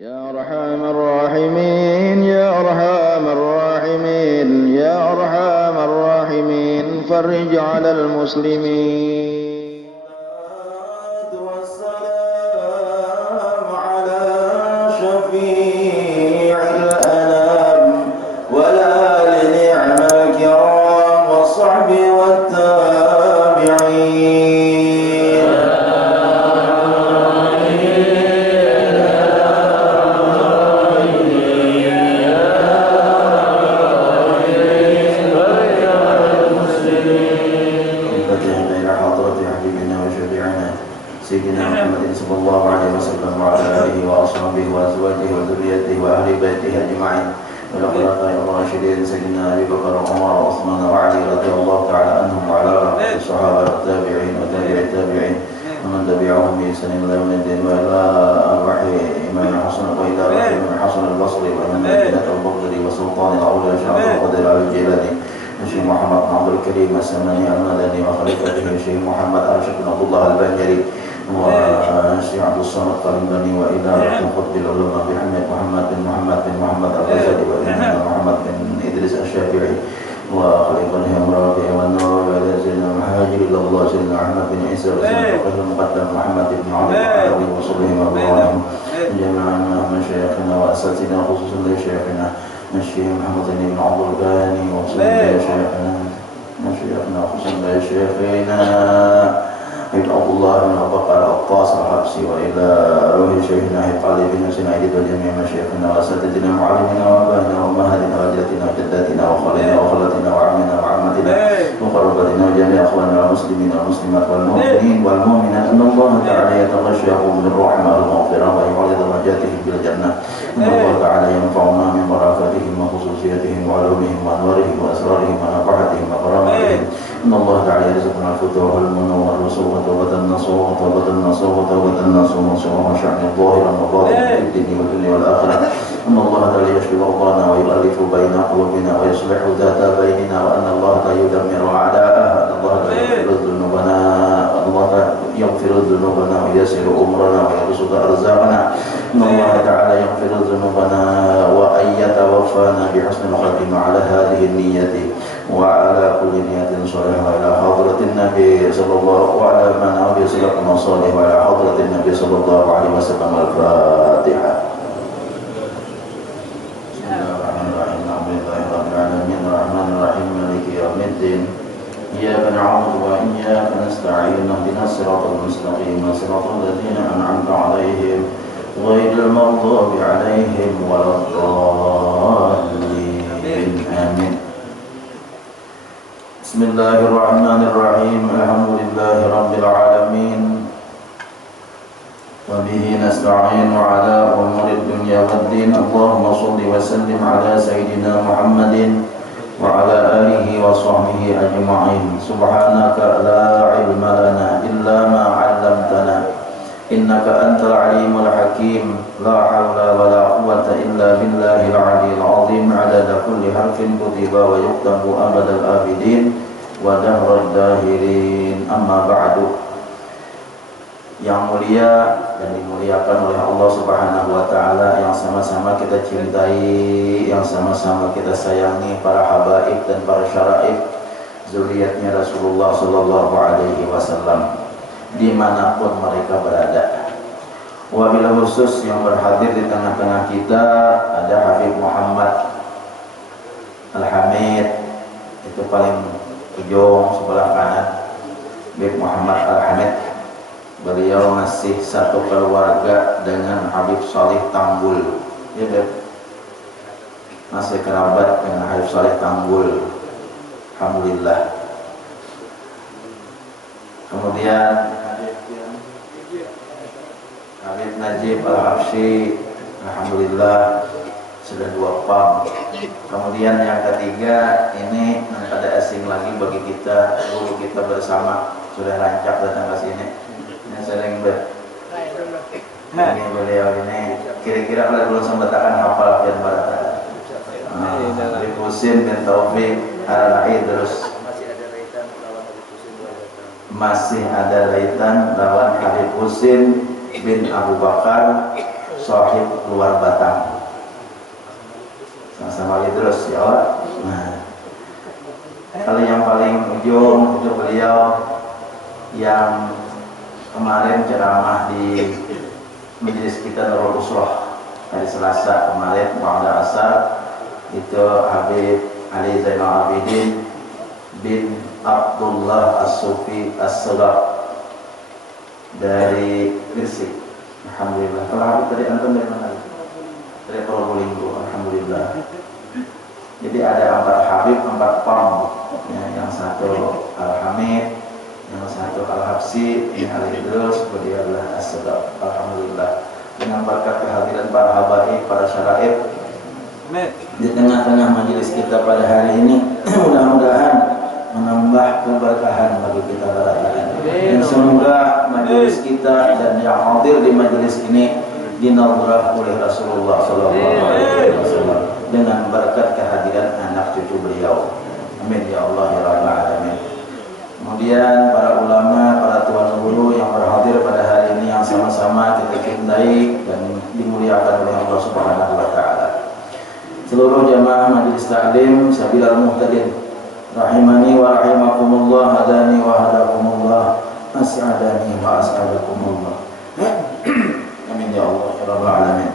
يا أرحم الراحمين يا أرحم الراحمين يا أرحم الراحمين فرج على المسلمين. والسلام على شفيع الأنام والآل نعم الكرام والصحب والتابعين. سيدنا محمد صلى الله عليه وسلم وعلى آله وأصحابه وأزواجه وذريته وأهل بيته أجمعين والخلفاء الراشدين سيدنا أبي بكر وعمر وعثمان وعلي رضي الله تعالى عنهم وعلى الصحابة والتابعين وتابع التابعين ومن تبعهم بإحسان إلى يوم الدين وإلى أرواح إمام حسن وإلى أرواح إمام حسن البصري وإمام مدينة البغدادي وسلطان الأولى شعب القدر على الجيلاني الشيخ محمد بن عبد الكريم السماني المدني وخليفته الشيخ محمد أرشد بن عبد الله البنجري والشيخ عبد الصمد القلمبني وإلى قطب العلماء بحمد محمد بن محمد الغزالي وإمام محمد بن إدريس الشافعي وخليفته الرابع والنووي وإلى سيدنا المهاجر إلى الله سيدنا أحمد بن عيسى وسيدنا المقدم محمد بن علي العلوي وصحبه وأبوهم جميعا مشايخنا وأساتذتنا خصوصا لشيخنا الشيخ محمد بن عبد الغني وصحبه مشايخنا خصوصا لشيخنا ابن عبد الله بن بكر الطاس الحبسي وإلى روح شيخنا هيقالي بن سنعيد وجميع مشايخنا وأساتذتنا ومعلمنا وأبائنا وأمهاتنا وجداتنا وجداتنا وخالنا وخالتنا وعمنا وعمتنا وقربتنا وجميع أخواننا المسلمين والمسلمات والمؤمنين والمؤمنات أن الله تعالى يتغشاهم بالرحمة والمغفرة ويعلي درجاتهم بالجنة أن الله تعالى ينفعنا من بركاتهم وخصوصياتهم وعلومهم وأنوارهم وأسرارهم ونفحاتهم وكراماتهم إن الله تعالى يرزقنا الفتوح والمنى والرسول وتوبة النصوح وتوبة النصوح وتوبة النصوح وشأن ظاهرا وباطنا في الدين والدنيا والآخرة أن الله تعالى يشفي مرضانا ويؤلف بين قلوبنا ويصلح ذات بيننا وأن الله لا يدمر أعداءنا أن الله لا يغفر ذنوبنا الله يغفر ذنوبنا ويسر أمرنا ويبسط أرزاقنا إن الله تعالى يغفر ذنوبنا وأن يتوفانا بحسن الخاتمة على هذه النية وعلى كل نية صالحة وعلى حضرة النبي صلى الله وعلى من أبي صلاتنا صالح وعلى حضرة النبي صلى الله عليه وسلم. الفاتحة. بسم الله الرحمن الرحيم الحمد لله رب العالمين الرحمن الرحيم مالك يوم الدين إياك نعبد وإياك نستعين اهدنا الصراط المستقيم صراط الذين أنعمت عليهم غير المغضوب عليهم ولا الضالين آمين. بسم الله الرحمن الرحيم الحمد لله رب العالمين وبه نستعين على أمور الدنيا والدين اللهم صل وسلم على سيدنا محمد وعلى آله وصحبه أجمعين سبحانك لا علم لنا إلا ما علمتنا إنك أنت العليم الحكيم لا حول ولا قوة إلا بالله العلي العظيم عدد كل حرف كتب ويكتب أبد الآبدين ودهر الداهرين أما بعد. Yang mulia dan dimuliakan oleh Allah Subhanahu wa taala, yang sama-sama kita cintai, yang sama-sama kita sayangi, para habaib dan para syaraib zuriatnya Rasulullah sallallahu alaihi wasallam dimanapun mereka berada. Wabil khusus yang berhadir di tengah-tengah kita ada Habib Muhammad Al-Hamid, itu paling ujung sebelah kanan, Habib Muhammad Al-Hamid. Beliau masih satu keluarga dengan Habib Salih Tanggul, ya Beb, masih kerabat dengan Habib Salih Tanggul, alhamdulillah. Kemudian Habib Najib Al-Habsyi, alhamdulillah sudah 2 pam. Kemudian yang ketiga ini ada asing lagi bagi kita, guru kita bersama sudah rancak datang ke sini. Ini sering ini beliau ini kira-kira kalau belum sembatakan hafal Alfian Barata. Habib Husin bin Taufik Al-Ra'i terus masih ada laitan lawan Habib Husin bin Abu Bakar sahib luar batang. Sama-sama terus ya Allah. Nah, kalau yang paling ujung itu beliau yang kemarin ceramah di majelis kita Nurul Usrah hari Selasa kemarin ba'da asar, itu Habib Ali Zainal Abidin bin Abdullah As-Sufi As-Sagar dari Gresik. Alhamdulillah. Kalau Habib tadi antum dari mana? Dari Probolinggo. Alhamdulillah. Jadi ada 4 Habib, 4 Pam ya, yang satu Al-Hamid, yang satu Al-Habsi, yang Al-Idrus, beliau adalah As-Sagar. Alhamdulillah. Dengan berkat kehadiran para habaib, para syaraib di tengah-tengah majelis kita pada hari ini, mudah-mudahan menambah keberkahan bagi kita sekalian. Dan semoga majelis kita dan yang hadir di majelis ini dinazarah oleh Rasulullah SAW dengan berkat kehadiran anak cucu beliau. Amin ya Allah ya Rabbal Alamin. Kemudian para ulama, para tuan guru yang berhadir pada hari ini yang sama-sama kita cintai dan dimuliakan oleh Allah Subhanahu wa taala. Seluruh jamaah majelis taklim Sabilal Muhtadin rahimani wa rahimakumullah, hadani wa hadakumullah, as'adani wa as'adakumullah. Amin ya Allah ya Rabbal Alamin.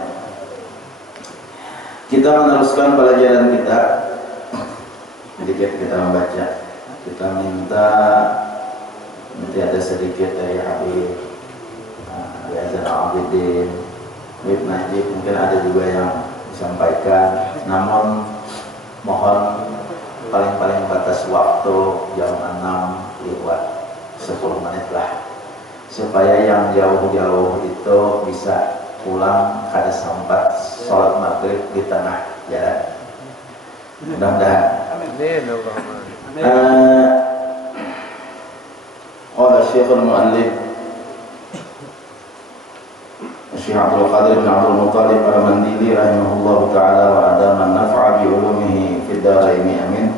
Kita meneruskan pelajaran kita. Sedikit kita membaca. Kita minta nanti ada sedikit dari Habib Zainal Abidin, Habib Najib, mungkin ada juga yang disampaikan. Namun mohon paling-paling batas waktu jam 6 lewat 10 menit lah, supaya yang jauh-jauh itu bisa pulang kada sempat sholat maghrib di tengah jalan. Mudah-mudahan. Qala Syekhul Mu'allif Syekh Abdul Qadir bin Abdul Muttalib Al-Mandili rahimahullah ta'ala wa adama naf'a bi ulumihi fid dharaini amin.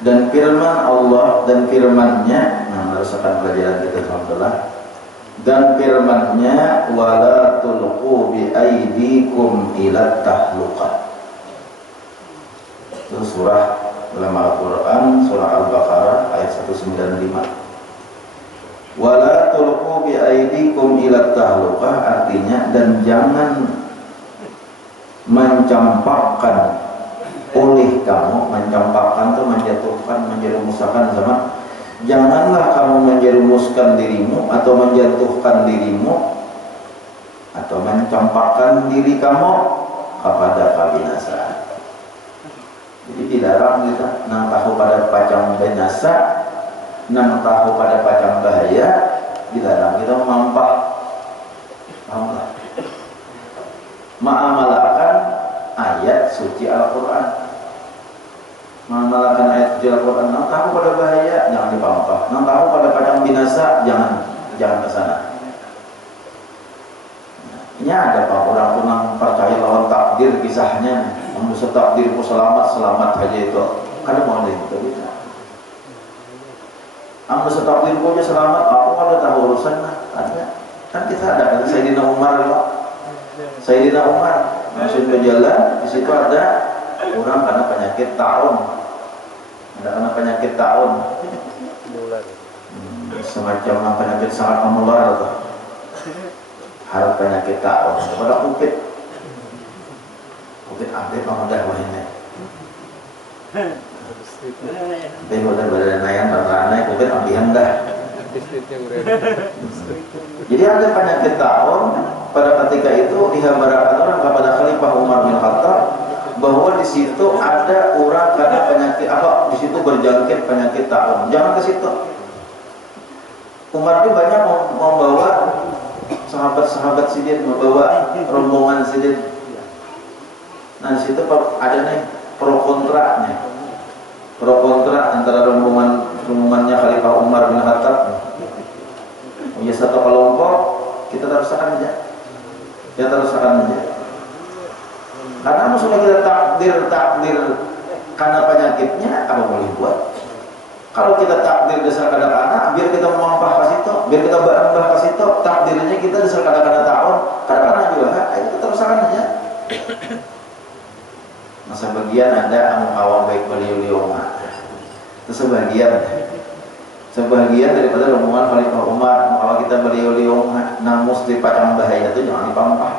Dan firman Allah dan firman-Nya, merusakan pelajaran kita alhamdulillah. Dan firman-Nya wala tulqu bi aydikum ila tahluqah. Itu surah dalam Al-Quran, surah Al-Baqarah ayat 195. Wala tulqu bi aydikum ila tahluqah, artinya dan jangan mencampakkan oleh kamu, mencampakkan itu menjatuhkan, menjerumuskan sama. Janganlah kamu menjerumuskan dirimu atau menjatuhkan dirimu atau mencampakkan diri kamu kepada kabinasaan. Jadi dilarang kita nang tahu pada pacang binasa, nang tahu pada pacang bahaya, dilarang kita memampak. Mengamalkan ayat suci Al-Quran, mengamalkan ayat suci Al-Quran. Nang tahu pada bahaya, jangan dipampak. Nang tahu pada pacang binasa, jangan ke sana. Ini ada pak orang pun yang percaya lawan takdir, kisahnya manusia takdirku selamat aja itu kan mau ada itu bisa. Manusia takdirku aja selamat, aku ada tahu urusan ada. Kan kita ada kan Sayyidina Umar pak. Sayyidina Umar masuk ke jalan, di situ ada orang kena penyakit taun, semacam penyakit sangat menular atau harap penyakit taun kepada ukit hampir mudah wahine. Tapi udah beranayan berana ukit ambihan dah. Jadi ada penyakit taun. Pada ketika itu dihabarkan orang kepada Khalifah Umar bin Khattab bahwa di situ ada orang karena penyakit di situ berjangkit penyakit taun. Jangan ke situ. Umar itu banyak membawa sahabat-sahabat sidin, membawa rombongan sidin. Nah di situ ada nih pro kontra antara rombongannya Khalifah Umar bin Khattab. Ya satu kelompok kita teruskan aja. Karena musuhnya kita takdir karena penyakitnya apa boleh buat? Kalau kita takdir dasar kadang-kadang, biar kita memampah ke situ, biar kita berambah ke situ, takdirnya kita dasar kadang-kadang tahun, kadang-kadang juga, ayo kita teruskan aja. Nah sebagian ada awam baik beliau itu sebagian daripada rombongan Khalifah Umar. Kalau kita beliau namus di padang bahaya itu jangan dipampah.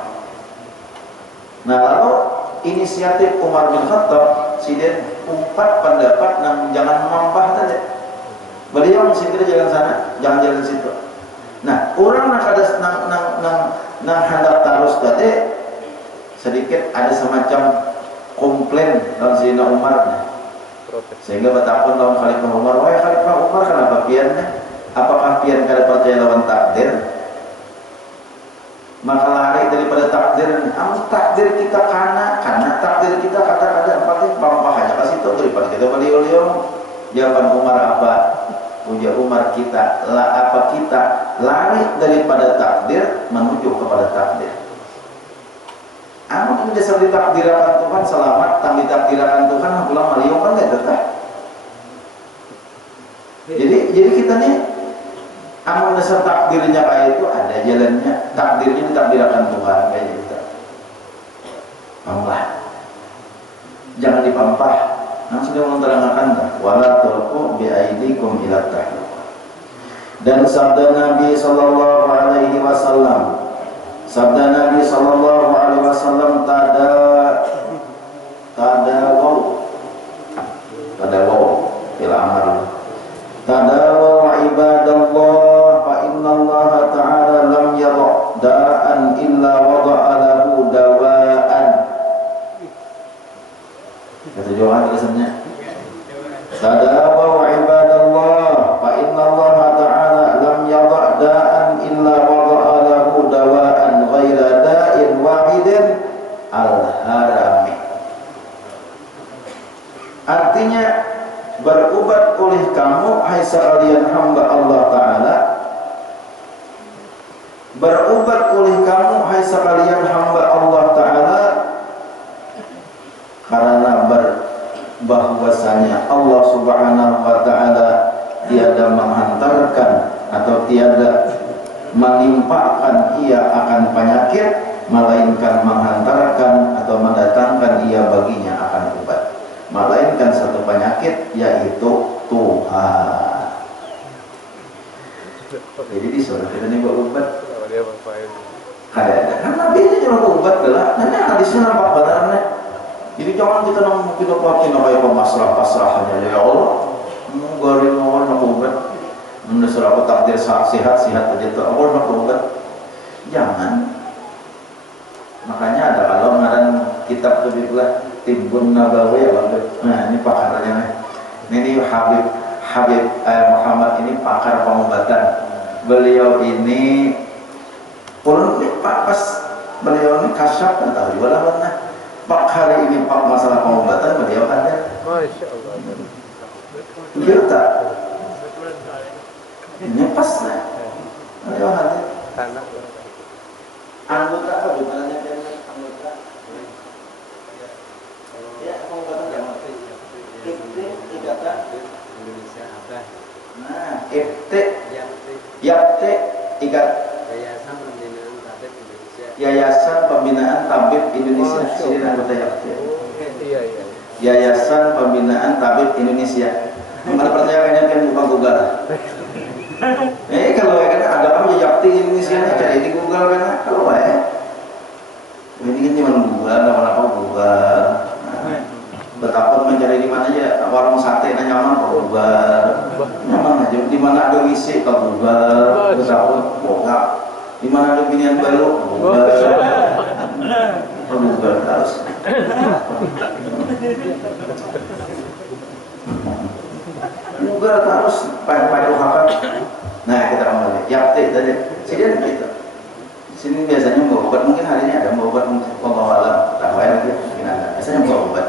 Nah lalu inisiatif Umar bin Khattab siden umpat pendapat jangan memampah saja. Beliau mesti kita jalan sana, jangan jalan situ. Nah orang nak ada nang hendak tarus tadi sedikit ada semacam komplain dalam Sayyidina Umar, sehingga bertakun lawan Khalifah Umar, wahai Khalifah Umar, kenapa piannya? Apakah pian kada percaya lawan takdir? Maka lari daripada takdir. Takdir kita karena takdir kita kata-kata penting pampah aja ke situ daripada kita beliau. Jawaban Umar apa? Ujar Umar kita lari daripada takdir menuju kepada takdir. Amun ini dasar ditakdirkan Tuhan selamat, tak ditakdirkan Tuhan pulang maliung kan nggak tetap. Jadi kita nih amun dasar takdirnya kayak itu ada jalannya, takdirnya ditakdirkan Tuhan kayak gitu. Pampah, jangan dipampah. Nah sudah menerangkan wala tulqu bi aidikum ila tahlukah. Dan sabda Nabi sallallahu alaihi wasallam, tadawaw ibadallah fa innallaha ta'ala lam yadha da'an illa wada'a lahu dawa'an. Kata Johan tulisannya, tadawaw ibadallah fa innallaha ta'ala lam yadha da'an illa wada'a lahu dawa'an ghaira da'in wahidin al-harami. Artinya berubat oleh kamu hai sekalian hamba Allah Ta'ala, berubat oleh kamu hai sekalian hamba Allah Ta'ala, karena bahwasanya Allah Subhanahu wa Ta'ala tiada menghantarkan atau tiada menimpakan ia akan penyakit, melainkan menghantarkan atau mendatangkan ia baginya akan obat, melainkan satu penyakit yaitu Tuhan. Jadi disuruh kita nih buat obat. Kayak kan Nabi itu nyuruh obat lah. Nanti hadisnya nampak benar. Jadi jangan kita nunggu kita kayak pemasrah aja ya Allah. Garing mau nak obat. Menurut aku takdir sehat aja tuh. Aku nak obat. Jangan. Makanya ada kalau ngaran kitab itu lah Tibbun Nabawi ya Bang. Nah ini pakarnya. Ini Habib Muhammad ini pakar pengobatan. Beliau ini pun pas beliau ini kasyaf kan tahu juga lah. Pak hari ini pak masalah pengobatan beliau ada. Masya Allah. Iya tak? Ini pas lah. Beliau ada. Anggota apa bukannya anggota? Ya pengobatan yang Indonesia apa? Nah, YAPTE ikat Yayasan Pembinaan Tabib Indonesia. Sini anggota YAPTE. Yayasan Pembinaan Tabib Indonesia. Mana percayaannya kan buka Google. Kalau kan ada apa YAPTE Indonesia cari di Google kan kalau ini kan cuma Google, apa Google. Betapa mencari di mana aja warung sate nyaman kok bubar, nyaman aja. Di mana ada WC kok bubar, betapa bokap. Di mana ada binian baru bubar, bubar terus. Bubar terus, pada hakam. Nah kita kembali, YAPTE tadi, sini gitu. Sini biasanya mau obat, mungkin hari ini ada mau obat pembawa tak bayar lagi, mungkin ada. Biasanya mau obat.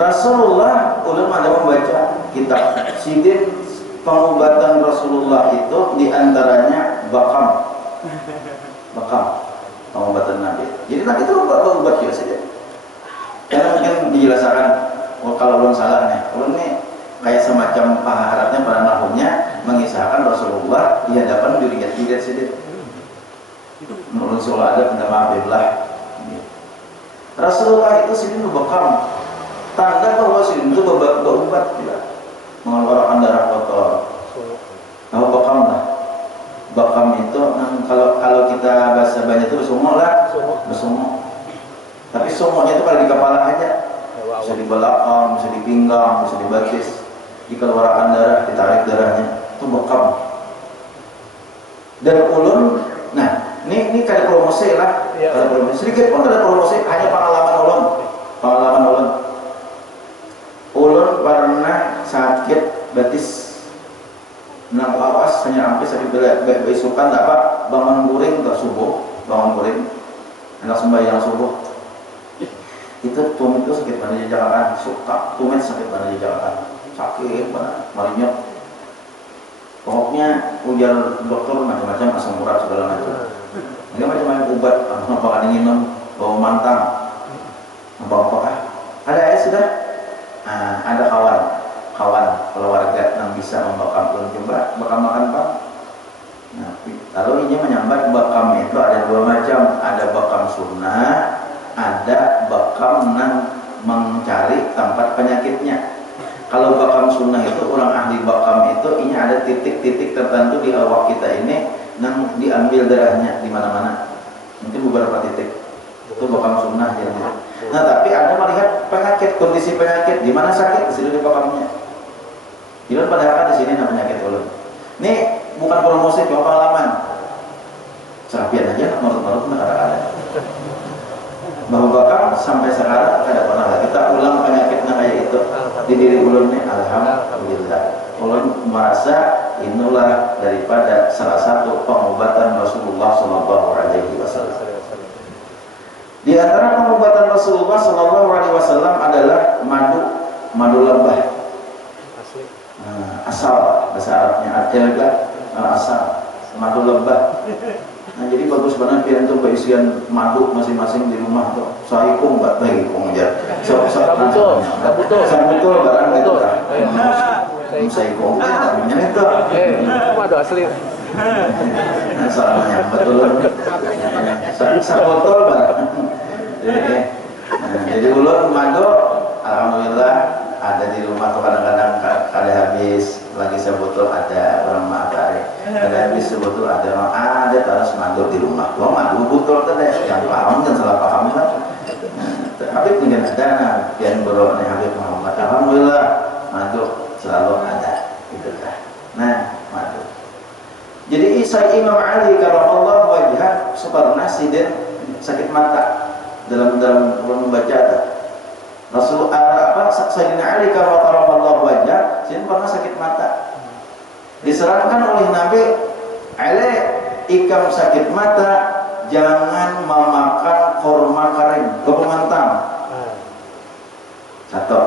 Rasulullah ulama ada membaca kitab sidin pengobatan Rasulullah itu diantaranya bakam pengobatan Nabi. Jadi Nabi itu obat juga saja. Karena mungkin dijelaskan kalau belum salah nih, ulun nih kayak semacam paharatnya pada nahumnya mengisahkan Rasulullah di hadapan juriat sedikit. Menurut Rasulullah ada minta maaf belah. Rasulullah itu sini bekam, tanda bahwa sini itu berubat tidak mengeluarkan darah kotor. Tahu bekam lah. Bekam itu kalau kita bahasa banyak itu bersumuk lah, bersumuk. Tapi sumuknya itu kalau di kepala aja, bisa di belakang, bisa di pinggang, bisa di batis. Dikeluarkan darah, ditarik darahnya, itu bekam. Dan ulun, nah ini kayak promosi lah, sedikit pun ada promosi, hanya pengalaman ulun. Ulun pernah sakit batis, menang awas hanya hampir sakit beisukan, apa bangun guring atau subuh, bangun guring, anak sembahyang subuh. Itu tumit itu sakit pada jajakan, suka tumit sakit pada jajakan, sakit banget, marinya. Pokoknya ujar dokter macam-macam, asam urat segala macam. Ini macam-macam obat, apa yang minum, bawa mantang, bawa ada ya sudah. Nah, ada kawan keluarga yang bisa membakam, coba bakam makan pak. Nah, lalu ini menyambat bakam itu ada dua macam, ada bakam sunnah, ada bakam yang mencari tempat penyakitnya. Kalau bakam sunnah itu orang ahli bakam itu ini ada titik-titik tertentu di awak kita ini yang diambil darahnya di mana-mana. Mungkin beberapa titik. Itu bakam sunnah jadinya. Nah, tapi ada melihat penyakit, kondisi penyakit di mana sakit di situ di bakamnya. Jadi padahal di sini ada penyakit ulun. Ini bukan promosi, cuma pengalaman. Serapian aja menurut ada. Bahwa bakam sampai sekarang tidak pernah lagi kita ulang penyakitnya kayak itu di diri ulun nih. Alhamdulillah ulun merasa inilah daripada salah satu pengobatan Rasulullah SAW. Di antara pengobatan Rasulullah SAW adalah madu lebah. Asal bahasa Arabnya asal madu lebah. Nah, jadi bagus banget pian tuh isian madu masing-masing di rumah tuh. Saya kok enggak bagi pengejar. Betul barang itu kan. Saya kok namanya itu. Madu asli. Salahnya betul. Saya botol barang. Jadi ulun madu alhamdulillah ada di rumah tuh kadang-kadang ada habis lagi sebotol ada orang matahari ada habis sebotol ada orang ada terus madu di rumah gua madu botol tadi yang paham dan salah paham kan. Habib dengan ada yang berorang Habib Muhammad alhamdulillah madu selalu ada gitu kan. Nah madu jadi Imam Ali karramallahu wajhah pernah sidin sakit mata dalam membaca Sayyidina Ali karramallahu wajhah pernah sakit mata. Disarankan oleh Nabi, Ali ikam sakit mata jangan memakan korma kering, kepemantang. Satu,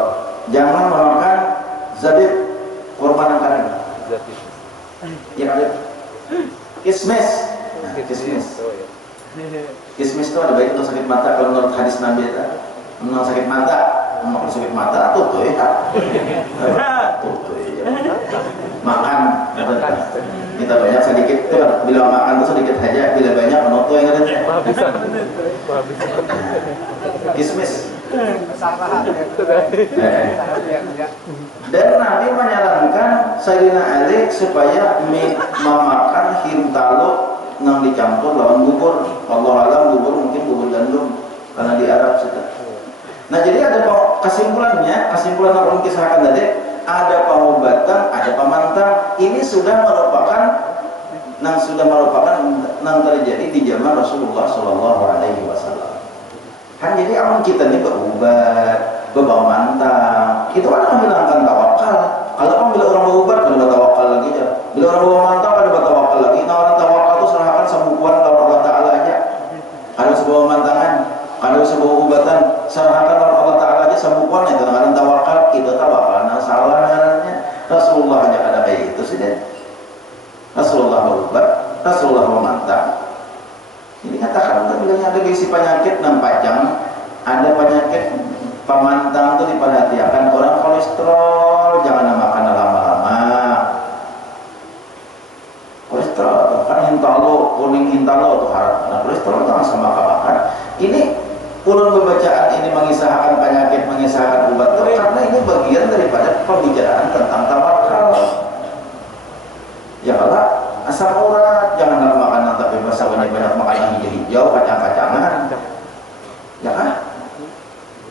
jangan memakan zabib, korma kering. Ya ada kismis. Nah, kismis itu ada baik untuk sakit mata kalau menurut hadis Nabi itu. Menang sakit mata tuh ya makan kita banyak sedikit tuh bila makan tuh sedikit aja bila banyak menutup yang ada kismis dan Nabi menyarankan Sayyidina Ali supaya memakan hintalo yang dicampur lawan bubur. Allah alam bubur mungkin bubur gandum karena di Arab sudah. Nah jadi ada kesimpulan yang ulun kisahkan tadi, ada pengobatan, ada pemantang. Ini sudah merupakan yang terjadi di zaman Rasulullah SAW. Kan jadi aman kita ini berobat, bebawa mantang, itu kan menghilangkan tawakal. Kalau bila orang berobat, kalau tawakal lagi ya. Bila orang bawa mantang, ada tawakal lagi. Nah orang tawakal itu serahkan sembuhan kepada Allah Taala aja. Ada sebuah mantangan, ada sebuah obatan, serahkan kepada Allah Taala aja sembuhan itu. Dengan tawakal, kita tawakal. Nah salahnya Rasulullah hanya ada kayak itu sih deh. Rasulullah berobat, Rasulullah memantang. Ini katakan bilangnya ada bisi penyakit dan panjang, ada penyakit Pamantang itu diperhatikan orang kolesterol, jangan makan lama-lama. Kolesterol kan hintalo, kuning hintalo tuh harap. Nah, kolesterol jangan sama makan. Ini ulun pembacaan ini mengisahkan penyakit, mengisahkan obat tuh karena ini bagian daripada pembicaraan tentang tawakal. Ya kalau asam urat jangan makan tapi masa banyak makan yang hijau, kacang-kacangan. Ya kan?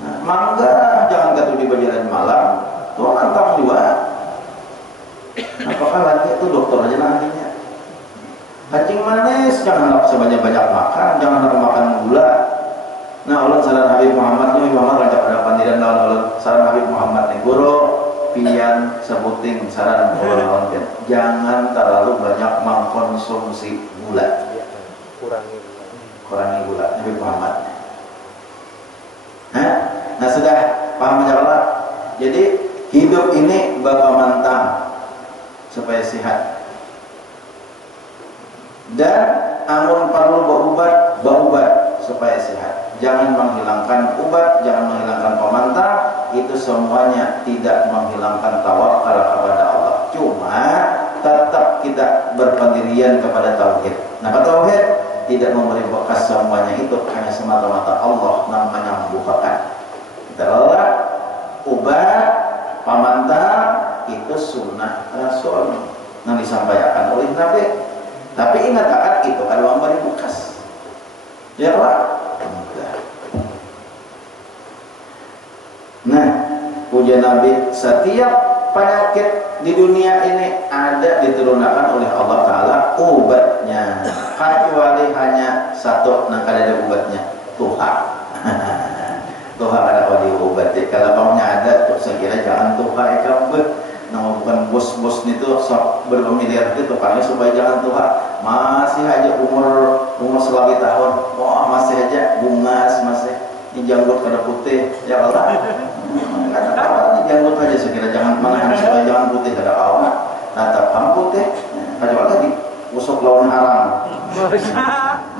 Nah, mangga jangan katu di jalan malam. Tuh antang juga. Apakah lagi itu dokter aja nantinya. Cacing manis jangan sebanyak-banyak makan, jangan makan gula. Nah, Allah saran Habib Muhammad nih, Muhammad raja pada pandiran lawan Allah saran Habib Muhammad nih, guru pian sebuting saran Allah jangan terlalu banyak mengkonsumsi gula. Kurangi gula Habib Muhammad. Nah sudah paham Allah. Jadi hidup ini bapak mantang supaya sehat. Dan amun perlu berubat supaya sehat. Jangan menghilangkan obat, jangan menghilangkan pemantang. Itu semuanya tidak menghilangkan tawakal kepada Allah. Cuma tetap kita berpendirian kepada tauhid. Nah, tauhid tidak memberi bekas semuanya itu hanya semata-mata Allah namanya membukakan. Kita lola obat pamantang itu sunnah Rasul yang disampaikan oleh Nabi. Tapi ingat akan itu kalau memberi bekas. Ya Pak. Nah, puja Nabi, setiap penyakit di dunia ini ada diturunkan oleh Allah Ta'ala obatnya, kecuali hanya satu, nah kada ada obatnya, Tuhan. Tuhan ada wali obat. Kalau maunya ada, saya kira jangan Tuhan kabeh. Nah, bukan bos-bos itu sok bermiliar itu karena supaya jangan Tuhan. Masih aja umur selagi tahun, wah masih aja bungas masih. Ini janggut kada putih, ya Allah. Kada kawan, ini janggut aja sekira jangan manahan supaya jangan putih kada kawan. Tatap ham putih, kada lagi usuk lawan haram.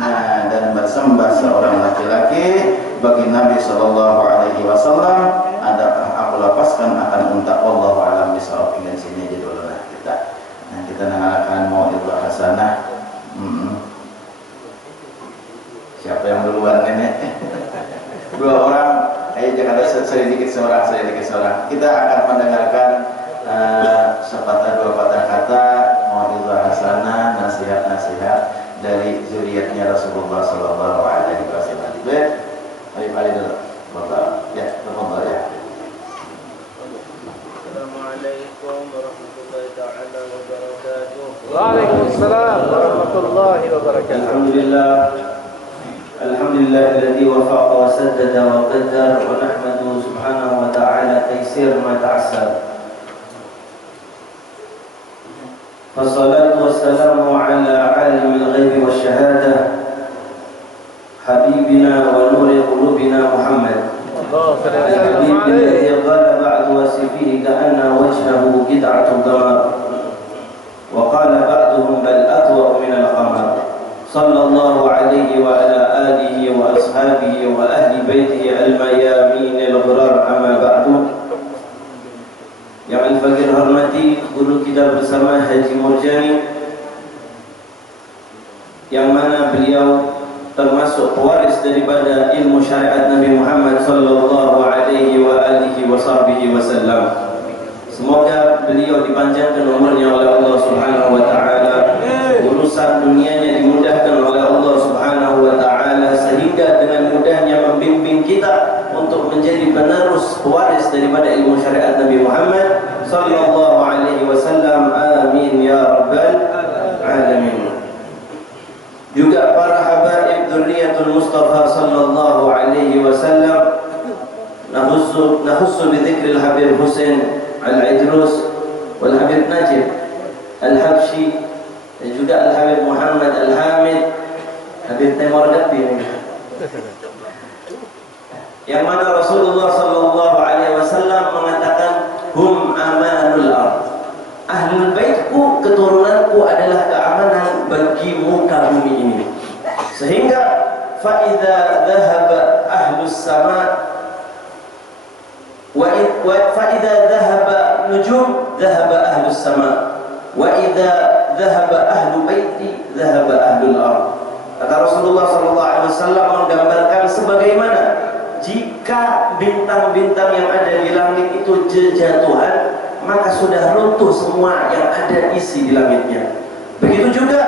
Nah, dan bersembah seorang laki-laki bagi Nabi Shallallahu Alaihi Wasallam. Adakah aku lepaskan akan unta Allah alam bisawab dengan sini aja dulu lah kita. Nah, kita akan mau itu hasanah. Siapa yang duluan nenek? Dua orang, ayo jangan sedikit seorang. Kita akan mendengarkan sepatah dua patah kata mau'izah hasanah, nasihat-nasihat dari zuriatnya Rasulullah Sallallahu Alaihi Wasallam. Baik, mari dulu, Bapak. Ya, Bapak ya. Assalamualaikum warahmatullahi taala wabarakatuh. Waalaikumsalam warahmatullahi wabarakatuh. الحمد لله الذي وفق وسدد وقدر ونحمده سبحانه وتعالى تيسير ما تعسر فالصلاة والسلام على عالم الغيب والشهادة حبيبنا ونور قلوبنا محمد الحبيب الذي قال بعد وصفه كأن وجهه قطعة قمر وقال بعضهم بل أضوأ من القمر صلى الله عليه وعلى آله وأصحابه وأهل بيته الميامين الغرار أما بعد. Yang al-fakir hormati guru kita bersama Haji Murjani, yang mana beliau termasuk pewaris daripada ilmu syariat Nabi Muhammad sallallahu alaihi wa alihi wasallam. Semoga beliau dipanjangkan umurnya oleh Allah Subhanahu wa taala, urusan dunianya dimudahkan oleh Allah Subhanahu wa taala sehingga dengan mudahnya membimbing kita untuk menjadi penerus pewaris daripada ilmu syariat Nabi Muhammad sallallahu alaihi wasallam. Amin ya rabbal alamin. Juga para habaib dzurriyyatul Mustafa sallallahu alaihi wasallam, nahussu bi dzikril Habib Husain Al-Idrus wal Habib Najib Al-Habsyi dan juga Al-Habib Muhammad Al-Hamid Habib Timur Gabi ini, yang mana Rasulullah sallallahu alaihi wasallam mengatakan hum amanul ard, ahlul baitku, keturunanku adalah keamanan bagi muka bumi ini. Sehingga fa idza dhahaba ahlus sama fa idza dhahaba nujum dhahaba ahlus sama wa idza dhahaba ahlu baiti dhahaba ahlul ardh. Kata Rasulullah SAW menggambarkan sebagaimana jika bintang-bintang yang ada di langit itu jatuhan, maka sudah runtuh semua yang ada isi di langitnya. Begitu juga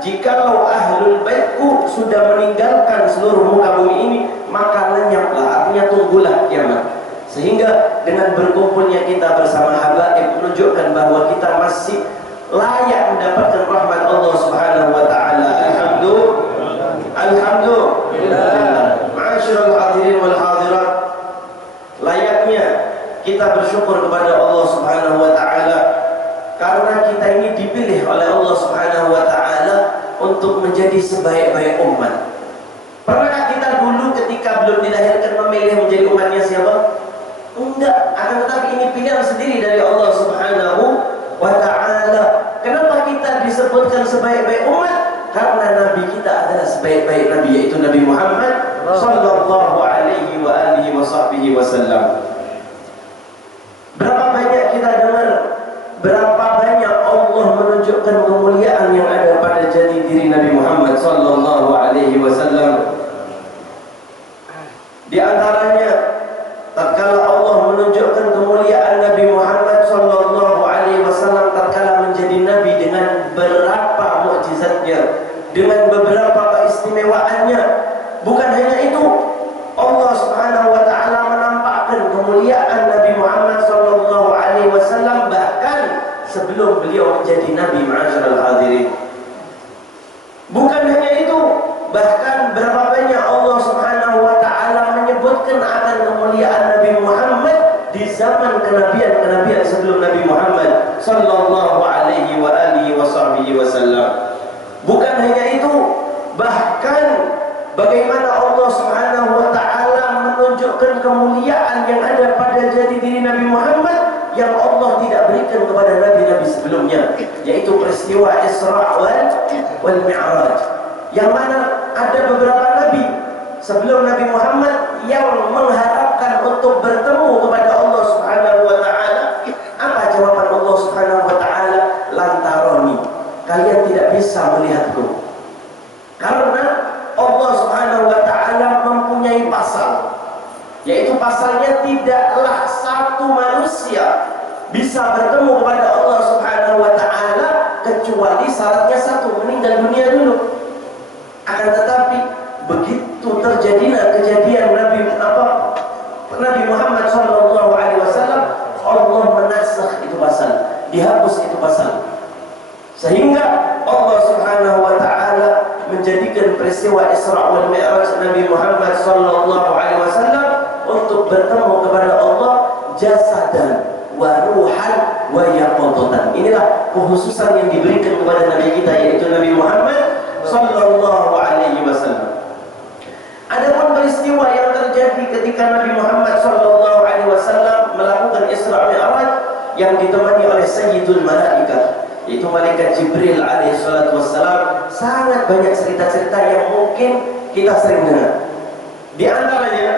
jikalau ahlul baitku sudah meninggalkan seluruh muka bumi ini, maka lenyaplah, artinya tunggulah kiamat. Sehingga dengan berkumpulnya kita bersama habaib menunjukkan bahwa kita masih layak mendapatkan rahmat Allah Subhanahu wa taala. Alhamdulillah. Ma'asyiral hadirin wal hadirat, layaknya kita bersyukur kepada Allah Subhanahu wa taala karena kita ini dipilih oleh Allah Subhanahu wa taala untuk menjadi sebaik-baik umat. Pernahkah kita dulu ketika belum dilahirkan memilih menjadi umatnya siapa? Enggak, akan tetapi ini pilihan sendiri dari Allah Subhanahu wa taala. Kenapa kita disebutkan sebaik-baik umat? Karena nabi kita adalah sebaik-baik nabi, yaitu Nabi Muhammad sallallahu alaihi wa alihi wasallam. Berapa banyak kita dengar, berapa banyak Allah menunjukkan kemuliaan yang ada pada jati diri Nabi Muhammad sallallahu alaihi wasallam. Di antaranya tatkala Allah menunjukkan kemuliaan Nabi Muhammad sallallahu alaihi wasallam tatkala menjadi nabi dengan berapa mukjizatnya, dengan beberapa keistimewaannya. Bukan hanya itu, Allah Subhanahu wa taala menampakkan kemuliaan Nabi Muhammad sallallahu alaihi wasallam bahkan sebelum beliau menjadi nabi, ma'asyiral hadirin. Bukan hanya itu, bahkan berapa banyak Allah Subhanahu wa taala menyebutkan akan kemuliaan Nabi Muhammad di zaman kenabian sebelum Nabi Muhammad sallallahu alaihi wa alihi wasallam. Bukan hanya itu, bahkan bagaimana Allah Subhanahu wa taala menunjukkan kemuliaan yang ada pada jati diri Nabi Muhammad yang Allah tidak berikan kepada nabi-nabi sebelumnya, yaitu peristiwa Isra wal Mi'raj, yang mana ada beberapa nabi sebelum Nabi Muhammad yang mengharapkan untuk bertemu kepada Allah Subhanahu wa taala. Apa jawaban Allah Subhanahu wa taala? Lantaroni, kalian tidak bisa melihatku. Karena Allah Subhanahu wa taala mempunyai pasal, yaitu pasalnya tidaklah satu manusia bisa bertemu kepada Allah Subhanahu wa taala kecuali syaratnya satu, meninggal dunia dulu. Akan tetapi begitu terjadinya kejadian Nabi Muhammad sallallahu alaihi wasallam, Allah menasakh itu pasal, dihapus itu pasal. Sehingga Allah Subhanahu wa taala menjadikan peristiwa Isra wal Mi'raj Nabi Muhammad sallallahu alaihi wasallam untuk bertemu kepada Allah jasadan wa ruhan wa yaqadatan. Inilah kekhususan yang diberikan kepada nabi kita, yaitu Nabi Muhammad sallallahu alaihi wasallam. Adapun peristiwa yang terjadi ketika Nabi Muhammad sallallahu alaihi wasallam melakukan Isra Mi'raj yang ditemani oleh Sayyidul Malaikah, yaitu malaikat Jibril alaihi salatu wassalam, sangat banyak cerita-cerita yang mungkin kita sering dengar. Di antaranya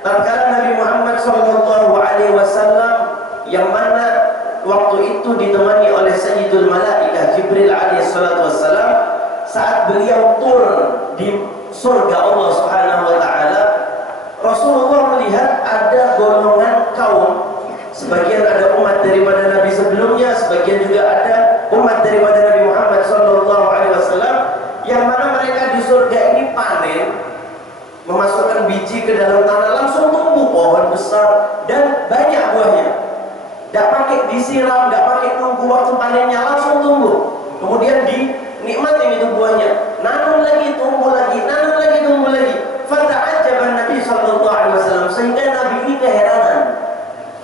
tatkala Nabi Muhammad sallallahu alaihi wasallam yang mana waktu itu ditemani oleh Sayyidul Malaikah Jibril alaihi salatu wassalam, saat beliau turun di surga Allah Subhanahu wa taala, Rasulullah melihat ada golongan kaum, sebagian ada umat daripada nabi sebelumnya, sebagian juga ada umat daripada Nabi Muhammad sallallahu alaihi wasallam, yang mana mereka di surga ini panen, memasukkan biji ke dalam tanah, langsung tumbuh pohon besar dan banyak buahnya. Tidak pakai disiram, tidak pakai nunggu waktu panennya, langsung tumbuh. Kemudian dinikmati itu buahnya, nanam lagi, tumbuh lagi, nanam lagi, tumbuh lagi. Fata'ajjaban Nabi sallallahu alaihi wasallam, sehingga Nabi ini keheranan.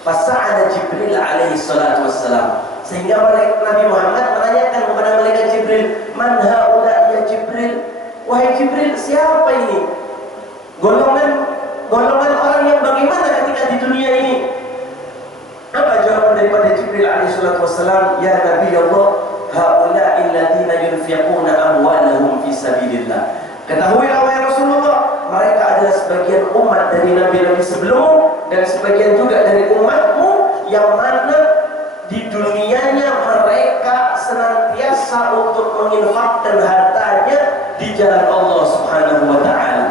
Fasa'ala Jibril alaihi salatu wassalam, sehingga Nabi Muhammad menanyakan kepada malaikat Jibril, man haula ya Jibril, wahai Jibril, siapa ini? Golongan orang yang bagaimana ketika di dunia ini? Apa jawaban daripada Jibril alaihi salatu wassalam? Ya Nabi Allah, haula'i alladziina yunfiquna amwalahum fi sabilillah. Ketahuilah wahai Rasulullah, mereka adalah sebagian umat dari nabi-nabi sebelummu dan sebagian juga dari umatmu yang mana di dunianya mereka senantiasa untuk menginfakkan hartanya di jalan Allah Subhanahu wa taala.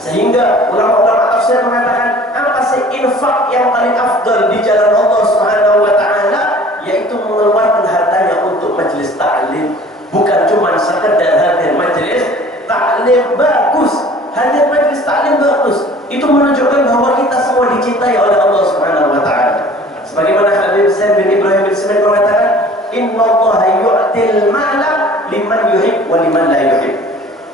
Sehingga ulama-ulama tafsir mengatakan apa sih infak yang paling afdal di jalan Allah Subhanahu wa taala, yaitu mengeluarkan hartanya untuk majelis taklim. Bukan cuma sekedar hadir majelis taklim bagus, hadir majelis taklim bagus. Itu menunjukkan bahwa kita semua dicintai oleh Allah Subhanahu wa taala. Sebagaimana Habib Zain bin Ibrahim bin Smith mengatakan, "Innallaha yu'til mala liman yuhib wa liman la yuhib."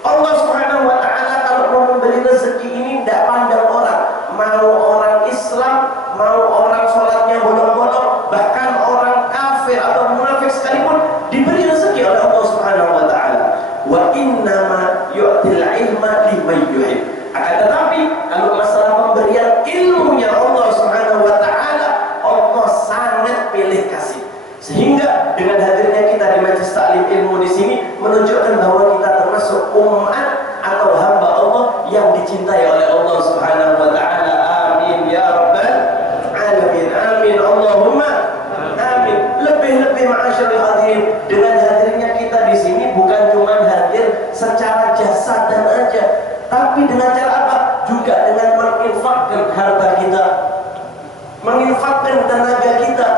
Allah Subhanahu wa taala kalau mau memberi rezeki ini tidak pandang orang, mau orang Islam, mau orang sholatnya bolong-bolong, bahkan orang kafir atau munafik sekalipun diberi rezeki oleh Allah Subhanahu wa taala. Wa innama yu'til ilma liman yuhib. Akan tetapi kalau masalah pemberian ilmunya Allah Subhanahu wa taala, Allah sangat pilih kasih. Sehingga dengan hadirnya kita di majelis taklim ilmu di sini menunjukkan bahwa kita termasuk umat atau hamba Allah yang dicintai oleh Allah Subhanahu wa taala. Amin ya rabbal alamin. Amin Allahumma amin. Lebih-lebih ma'asyiral hadirin, dengan hadirnya kita di sini bukan cuma hadir secara jasad dan aja, tapi dengan cara apa? Juga dengan menginfakkan harta kita, menginfakkan tenaga kita,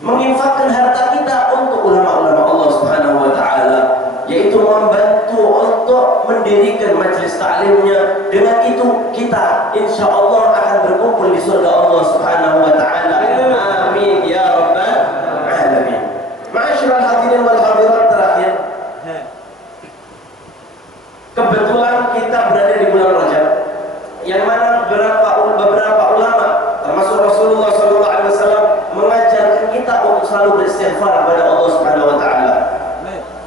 menginfakkan harta kita untuk ulama-ulama Allah Subhanahu wa taala, yaitu membantu untuk mendirikan majelis taklimnya. Dengan itu kita insya Allah akan berkumpul di surga Allah Subhanahu wa taala. Amin ya rabbal alamin. Ma'asyiral hadirin wal hadirat, terakhir, kebetulan kita berada di bulan Rajab, yang mana beberapa ulama termasuk Rasulullah SAW mengajarkan kita untuk selalu beristighfar kepada Allah Subhanahu wa taala.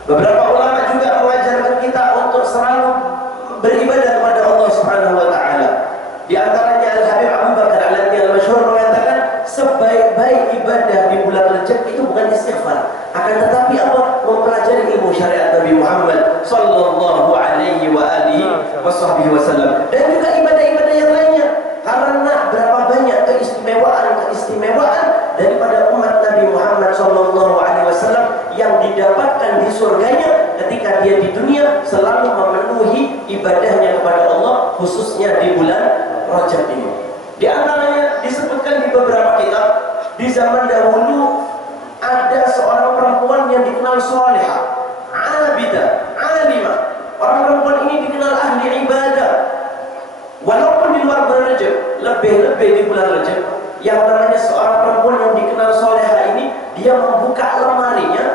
Beberapa ulama juga mengajarkan kita untuk selalu beribadah kepada Allah Subhanahu wa taala. Di antaranya Al-Habib Abu Bakar Al-Lati Al-Masyhur mengatakan sebaik-baik ibadah di bulan Rajab itu bukan istighfar, akan tetapi apa? Mempelajari ilmu syariat Nabi Muhammad sallallahu alaihi wa alihi wasallam, dan juga ibadah-ibadah yang lainnya. Karena berapa banyak keistimewaan daripada umat Nabi Muhammad sallallahu alaihi wasallam yang didapatkan di surganya ketika dia di dunia selalu memenuhi ibadahnya kepada Allah, khususnya di bulan Rajab ini. Di antaranya disebutkan di beberapa kitab, di zaman dahulu ada seorang perempuan yang dikenal salihah, abidah, alimah. Orang perempuan ini dikenal ahli ibadah. Walaupun di luar bulan Rajab, lebih-lebih di bulan Rajab, yang namanya seorang perempuan yang dikenal salihah ini, dia membuka lemarinya,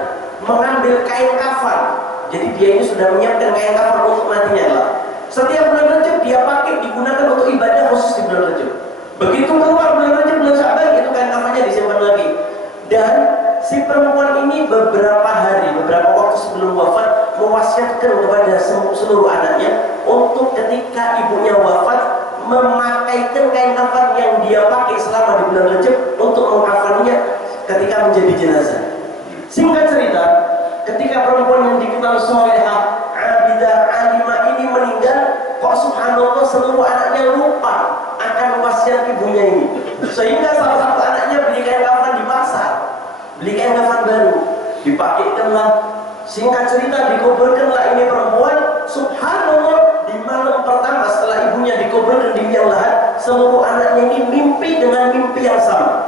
mengambil kain kafan. Jadi dia ini sudah menyiapkan kain kafan untuk matinya lah. Setiap bulan Rajab dia pakai, digunakan untuk ibadah khusus di bulan Rajab. Begitu keluar bulan Rajab, bulan Sya'ban, itu kain kafannya disimpan lagi. Dan si perempuan ini beberapa waktu sebelum wafat mewasiatkan kepada seluruh anaknya untuk ketika ibunya wafat memakaikan kain kafan yang dia pakai selama di bulan Rajab untuk mengkafaninya ketika menjadi jenazah. Singkat cerita, ketika perempuan yang dikenal salihah, abidah, alimah ini meninggal, kok subhanallah seluruh anaknya lupa akan wasiat ibunya ini, sehingga salah satu anaknya beli kain kafan di pasar, beli kain kafan baru, dipakaikanlah. Singkat cerita, dikuburkanlah ini perempuan. Subhanallah, di malam pertama setelah ibunya dikuburkan di liang lahat, seluruh anaknya ini mimpi dengan mimpi yang sama.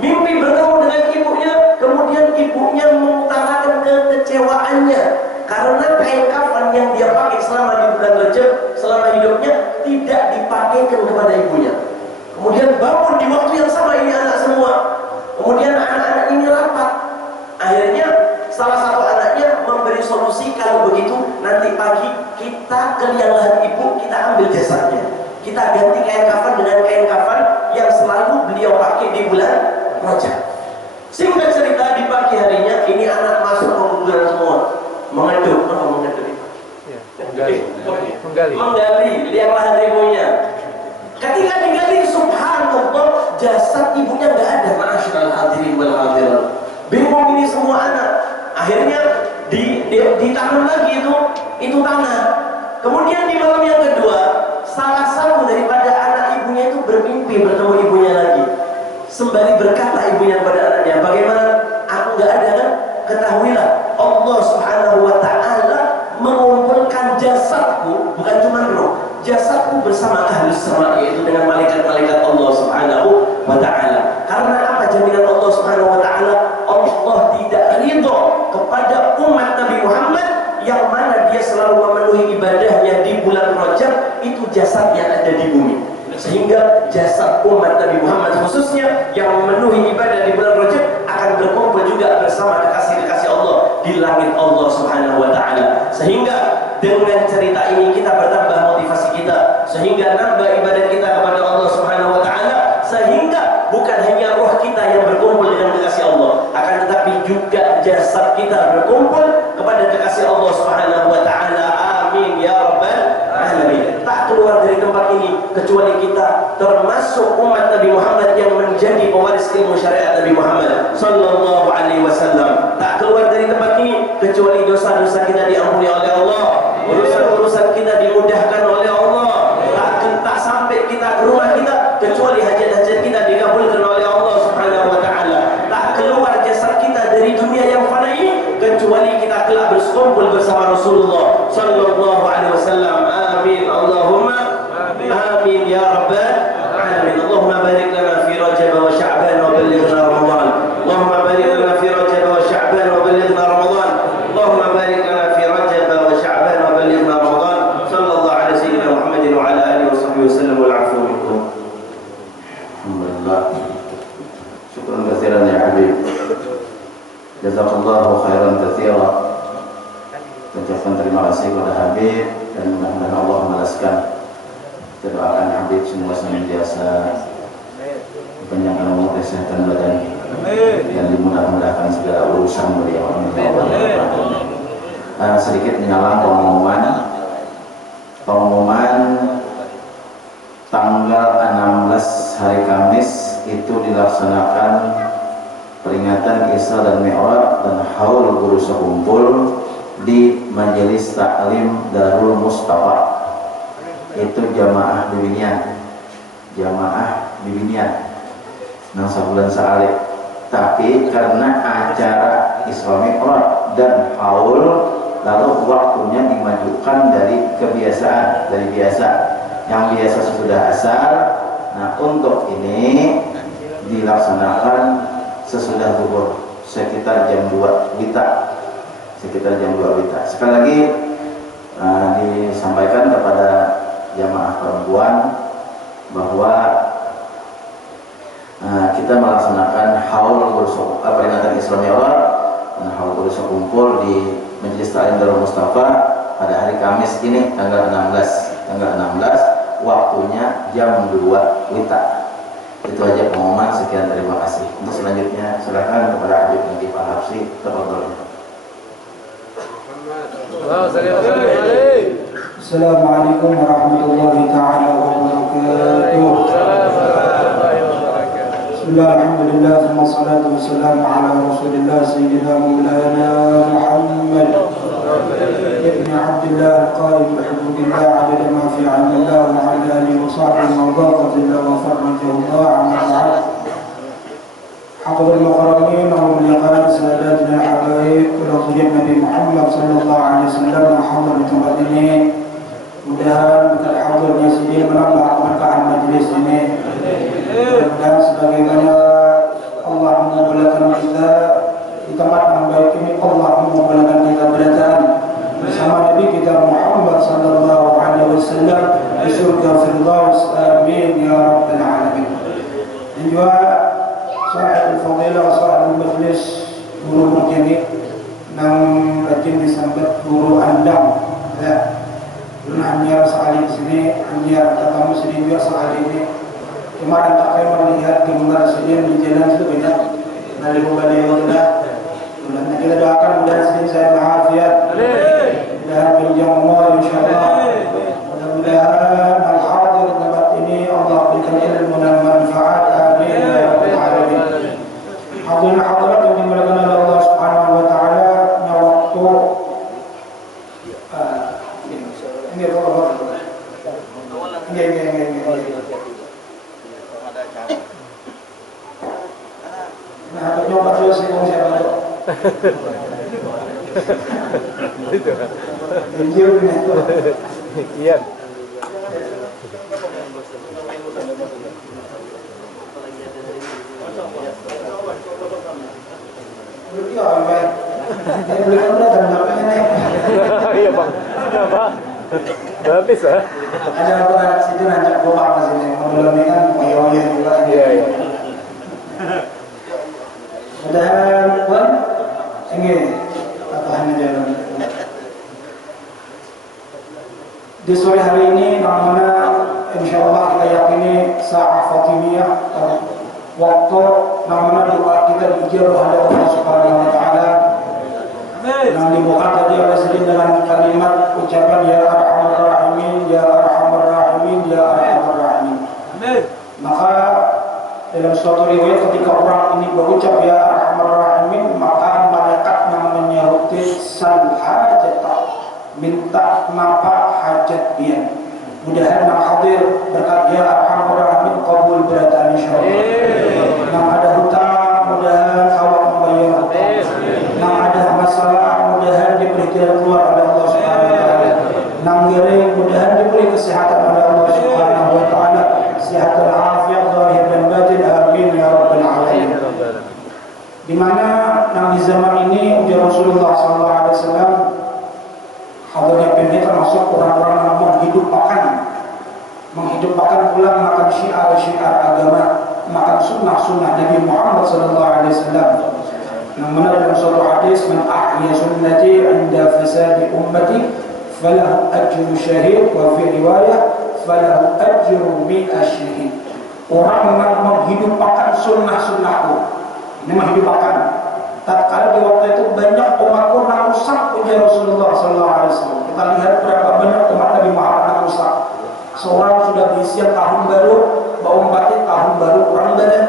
Mimpi bertemu dengan ibunya, kemudian ibunya mengutarakan kekecewaannya karena kain kafan yang dia pakai selama di bulan Rajab, selama hidupnya, tidak dipakaikan kepada ibunya. Kemudian bangun di waktu yang sama ini anak semua. Kemudian anak-anak ini rapat. Akhirnya salah satu anaknya memberi solusi, kalau begitu nanti pagi kita ke liang lahat ibu, kita ambil jasadnya, kita ganti kain kafan dengan kain kafan yang selalu beliau pakai di bulan Rajab. Singkat cerita, di pagi harinya ini anak masuk penguburan semua, mengeduk, menggali liang lahat ibunya. Ketika digali, subhanallah, jasad ibunya nggak ada. Ma'asyiral hadirin wal hadirat, bingung ini semua anak. Akhirnya ditanam lagi itu tanah. Kemudian di malam yang kedua, salah satu daripada anak ibunya itu bermimpi bertemu ibunya lagi. Sembari berkata ibunya kepada anaknya, bagaimana aku nggak ada kan? Ketahuilah Allah Subhanahu wa Ta'ala mengumpulkan jasadku, bukan cuma roh, jasadku bersama ahlus sama, yaitu dengan malaikat-malaikat Allah Subhanahu wa Ta'ala. Karena apa jaminan Allah Subhanahu wa Ta'ala? Allah tidak ridho kepada umat Nabi Muhammad yang mana dia selalu memenuhi ibadahnya di bulan Rajab, itu jasad yang ada di bumi. Sehingga jasad umat Nabi Muhammad khususnya yang memenuhi ibadah di bulan Rajab akan berkumpul juga bersama kekasih-kekasih Allah di langit Allah Subhanahu wa Ta'ala. Sehingga dengan cerita ini kita bertambah motivasi kita, sehingga nambah ibadah kita kepada Allah Subhanahu wa Ta'ala, sehingga bukan hanya roh kita yang berkumpul dengan kekasih Allah, akan tetapi juga jasad kita berkumpul kepada kekasih Allah Subhanahu wa Ta'ala. Amin ya rabbal alamin. Tak keluar dari tempat ini kecuali kita termasuk umat Nabi Muhammad yang menjadi pewaris ilmu syariat Nabi Muhammad sallallahu alaihi wasallam. Tak keluar dari tempat ini kecuali dosa-dosa kita diampuni oleh Allah, urusan-urusan kita dimudahkan oleh Allah. Tak sampai kita ke rumah kita kecuali hajat-hajat kita dikabulkan oleh Allah Subhanahu wa Ta'ala. Tak keluar jasad kita dari dunia yang fana ini kecuali kita kelak berkumpul bersama Rasulullah sallallahu alaihi wasallam. Amin Allahumma amin ya rabbal alamin. Allahumma barik lana fi Rajab wa Sya'ban wa ballighna Ramadan. Allahumma barik lana fi Rajab wa Sya'ban wa ballighna Ramadan. Allahumma barik lana fi Rajab wa Sya'ban wa ballighna Ramadan. Sallallahu alaihi sayyidina Muhammadin wa ala alihi wa sahbihi wasallam wal 'afwu minkum. Alhamdulillah. Syukran katsiran ya Habib. Jazakallahu khairan katsiran. Ucapkan terima kasih kepada Habib dan mudah-mudahan Allah membalaskan. Kita doakan Habib semua senantiasa panjangkan umur, kesehatan badan, dan dimudah-mudahkan segala urusan beliau. Sedikit menyalang pengumuman tanggal 16 hari Kamis itu dilaksanakan peringatan Isra dan Mi'raj dan haul guru sekumpul di Majelis Taklim Darul Mustafa. Itu jamaah bibinian nang sabulan saalik. Tapi karena acara Isra Mi'raj dan haul, lalu waktunya dimajukan dari kebiasaan, dari biasa yang biasa sudah asar. Nah, untuk ini dilaksanakan sesudah zuhur sekitar jam 2 WITA. Sekali lagi disampaikan kepada jamaah perempuan bahwa kita melaksanakan haul peringatan Isra Mi'raj dan haul guru kumpul di Majelis Taklim Darul Mustafa pada hari Kamis ini tanggal 16, waktunya jam 2 WITA. Itu aja pengumuman. Sekian, terima kasih. Untuk selanjutnya silakan kepada Habib Najib Al-Habsyi. Tafadhol. Assalamualaikum warahmatullahi ta'ala wabarakatuh. Bismillah, alhamdulillah, thumma salatu wassalamu ala rasulillah sayyidina maulana Muhammad ibn Abdillah al-qaim bihubbillah adada ma fi 'ilmillah wa 'ala alihi wa sahbihi wa dhaqatillah wa farmatullah amma ba'd. Hadirin mukarramin, muliakan sahadatna habaib Rasulullah Nabi Muhammad sallallahu alaihi wasallam yang hadir di tempat ini. Mudah-mudahan berkat hadirnya sini menambah keberkahan majelis ini. Dan sebagaimana Allah memudahkan kita di tempat yang baik ini, Allah memudahkan kita berdatang bersama Nabi kita Muhammad sallallahu alaihi wasallam di surga Firdaus. Amin ya rabbal alamin. Dan juga sahib al-fadilah, sahib al-majlis, guru berjani nang rajin disambut guru andam ya. Anjar sekali di sini, anjar tetamu sini juga sekali ini. Kemarin tak saya melihat gambar sini di jalan itu banyak dari kembali Allah. Dan kita doakan mudah-mudahan sini saya berhafiat, mudah-mudahan panjang umur insyaallah. Mudah-mudahan al-hadir tempat ini Allah berikan ilmu dan manfaat. Amin ya rabbal alamin. Hadirin hadirat yang dimuliakan oleh Allah Subhanahu wa taala, waktu Iya. Iya bang, kenapa? Udah habis ya? Ada orang situ nanjak gua ke sini, mobilnya kan oyo-oyo juga. Iya iya. Mudah-mudahan Tuhan ingin patahan jalan. Di sore hari ini namanya insya Allah kita yakini saat Fatimiyah, waktu namanya doa kita dijawab oleh Allah Subhanahu Wa Taala. Yang dibuka tadi oleh Sidin dengan kalimat ucapan Ya Arhamar Rahimin, Ya Arhamar Rahimin, Ya Arhamar Rahimin. Maka dalam suatu riwayat ketika orang ini berucap Ya Arhamar Rahimin, maka malaikat yang menyeruti sal hajata, minta napa hajat dia. Mudah-mudahan yang hadir berkat Ya Arhamar Rahimin kabul berat insyaallah. Yang ada hutang mudah-mudahan Allah membayar hutang. Yang ada masalah mudah-mudahan diberi jalan keluar oleh Allah Subhanahu wa taala. Yang gering mudah-mudahan diberi kesehatan oleh Allah Subhanahu wa taala. Sehat walafiat zahir dan batin, amin ya rabbal alamin. Di mana yang di zaman ini ujar Rasulullah sallallahu alaihi wasallam hadirnya ini termasuk orang-orang yang menghidupkan pulang makan syiar-syiar agama, makan sunnah-sunnah Nabi Muhammad sallallahu alaihi wasallam. Yang mana dalam suatu hadis, man ahya sunnati 'inda fasadi ummati falahu ajru syahid, wa fi riwayah falahu ajru mi'a syahid. Orang yang menghidupkan sunnah-sunnahku, ini menghidupkan. Tatkala di waktu itu banyak umatku yang rusak, ujar Rasulullah SAW. Kita lihat berapa banyak umat Nabi Muhammad yang rusak. Seorang sudah berisian tahun baru, bau batin tahun baru orang badan.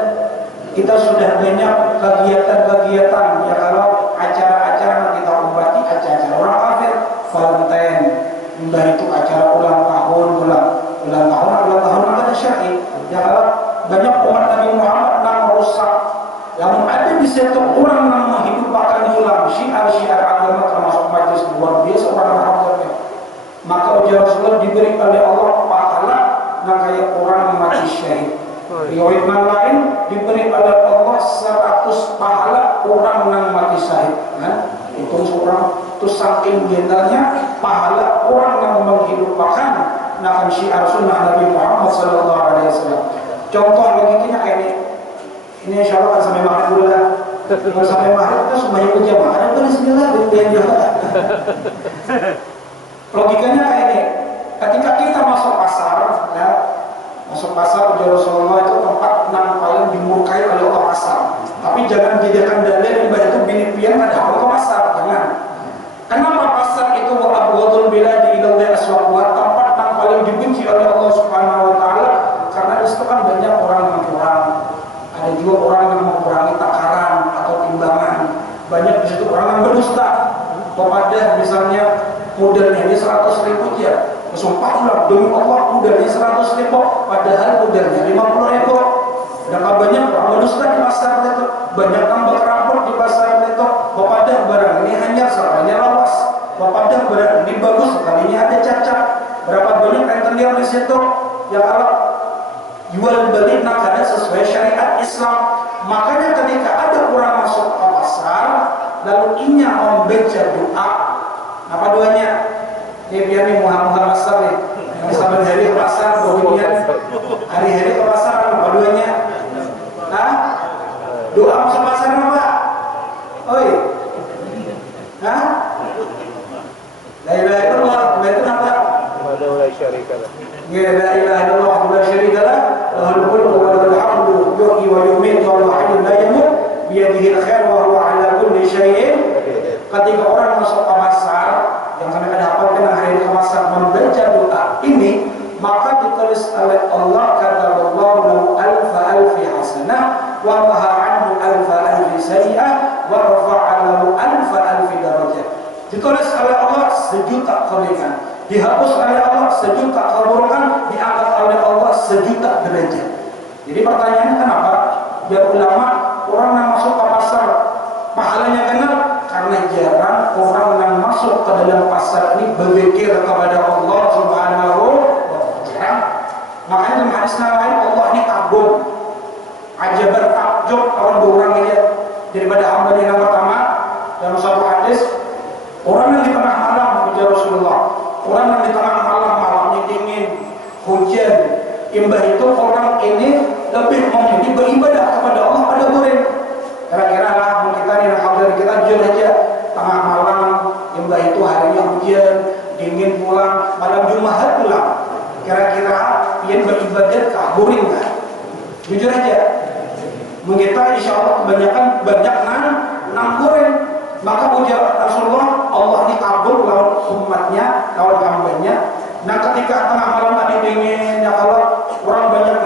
Kita sudah banyak kegiatan-kegiatan, ya kalau acara-acara yang kita umpati acara-acara orang kafir, Valentine, entah itu acara ulang tahun ada syar'i. Ya kalau banyak umat Nabi Muhammad yang rusak, yang ada di situ orang yang menghidupkan ulang syiar-syiar agama termasuk majlis luar biasa orang Muhammadnya. Maka ujar Rasulullah diberi oleh Allah pahala yang kayak orang yang mati syahid. Riwayat lain diberi oleh Allah 100 pahala orang yang mati syahid. Nah, itu seorang itu saking gentalnya pahala orang yang menghidupkan nakan syiar sunnah Nabi Muhammad sallallahu alaihi wasallam. Contoh logikanya kayak ini. Ini insya Allah kan sampai maghrib dulu lah. Kalau sampai maghrib itu semuanya berjamaah. Ada pun bismillah yang jalan. Logikanya kayak ini. Ketika kita masuk pasar, ya, masuk pasar ujar Rasulullah itu tempat yang paling dimurkai oleh Allah pasar. Tapi jangan jadikan dalil ibadah itu bini-pian ada apa ke pasar, jangan. Kenapa pasar itu wa'abwadul biladi ilallai aswaqwa, tempat yang paling dibenci oleh Allah Subhanahu wa taala, karena di situ kan banyak orang yang curang. Ada juga orang yang mengurangi takaran atau timbangan. Banyak di situ orang yang berdusta. Kepada misalnya modelnya ini 100.000 ya, sumpah ulang demi Allah modelnya 100.000, padahal modelnya 50.000. Dan banyak orang berdusta di pasar itu, banyak yang berkerabut di pasar itu. Kepada barang ini hanya sekalinya lawas, kepada barang ini bagus sekalinya ada cacat. Berapa banyak yang terlihat di situ yang Allah jual beli nakada sesuai syariat Islam. Makanya ketika ada orang masuk ke pasar lalu inya membaca doa, apa doanya? Ini biar nih Muhammad pasar nih, yang saban hari ke pasar, kemudian hari-hari ke pasar apa doanya? Hah? Doa masuk pasar apa? Oi, hah? La ilaha illallah, itu apa? La syarika lah. Ya la ilaha illallah wa la syarika lah, lahul mulku wa lahul hamdu, yuhyi wa yumiitu wa huwa hayyun la yamut, bi yadihi al-khair wa huwa ala kulli syai'in. Ketika orang masuk ke pasar, yang kami hafalkan hari ke pasar membaca doa ini, maka ditulis oleh Allah kata Allah lahu alfi hasanah wa maha anhu alfi sayyi'ah wa rafa'a lahu alfi darajat. Ditulis oleh Allah 1.000.000 kebaikan, dihapus oleh Allah 1.000.000 keburukan, diangkat oleh Allah 1.000.000 derajat. Jadi pertanyaannya kenapa? Biar ulama orang yang masuk ke pasar pahalanya kenal? Karena jarang orang yang masuk ke dalam pasar ini berzikir kepada Allah Subhanahu wa Ta'ala. Makanya dalam hadis lain Allah ini kagum, ajaban takjub kalau orang lihat daripada hamba yang pertama. Dalam satu hadis, orang yang di tengah malam, ya Rasulullah, orang yang di tengah malam, malamnya dingin, hujan, imbah itu orang ini lebih memilih beribadah kepada Allah pada goreng. Kira-kira lah kita nih hadir kita jujur aja, tengah malam, imbah itu harinya hujan, dingin pulang, malam Jumat pulang. Kira-kira yang beribadah kaburin kan? Jujur aja, kita insya Allah kebanyakan banyak nang goreng. Maka ujar Rasulullah, Allah ini kabul lawan umatnya, lawan hambanya. Nah ketika tengah malam tadi dingin, ya kalau orang banyak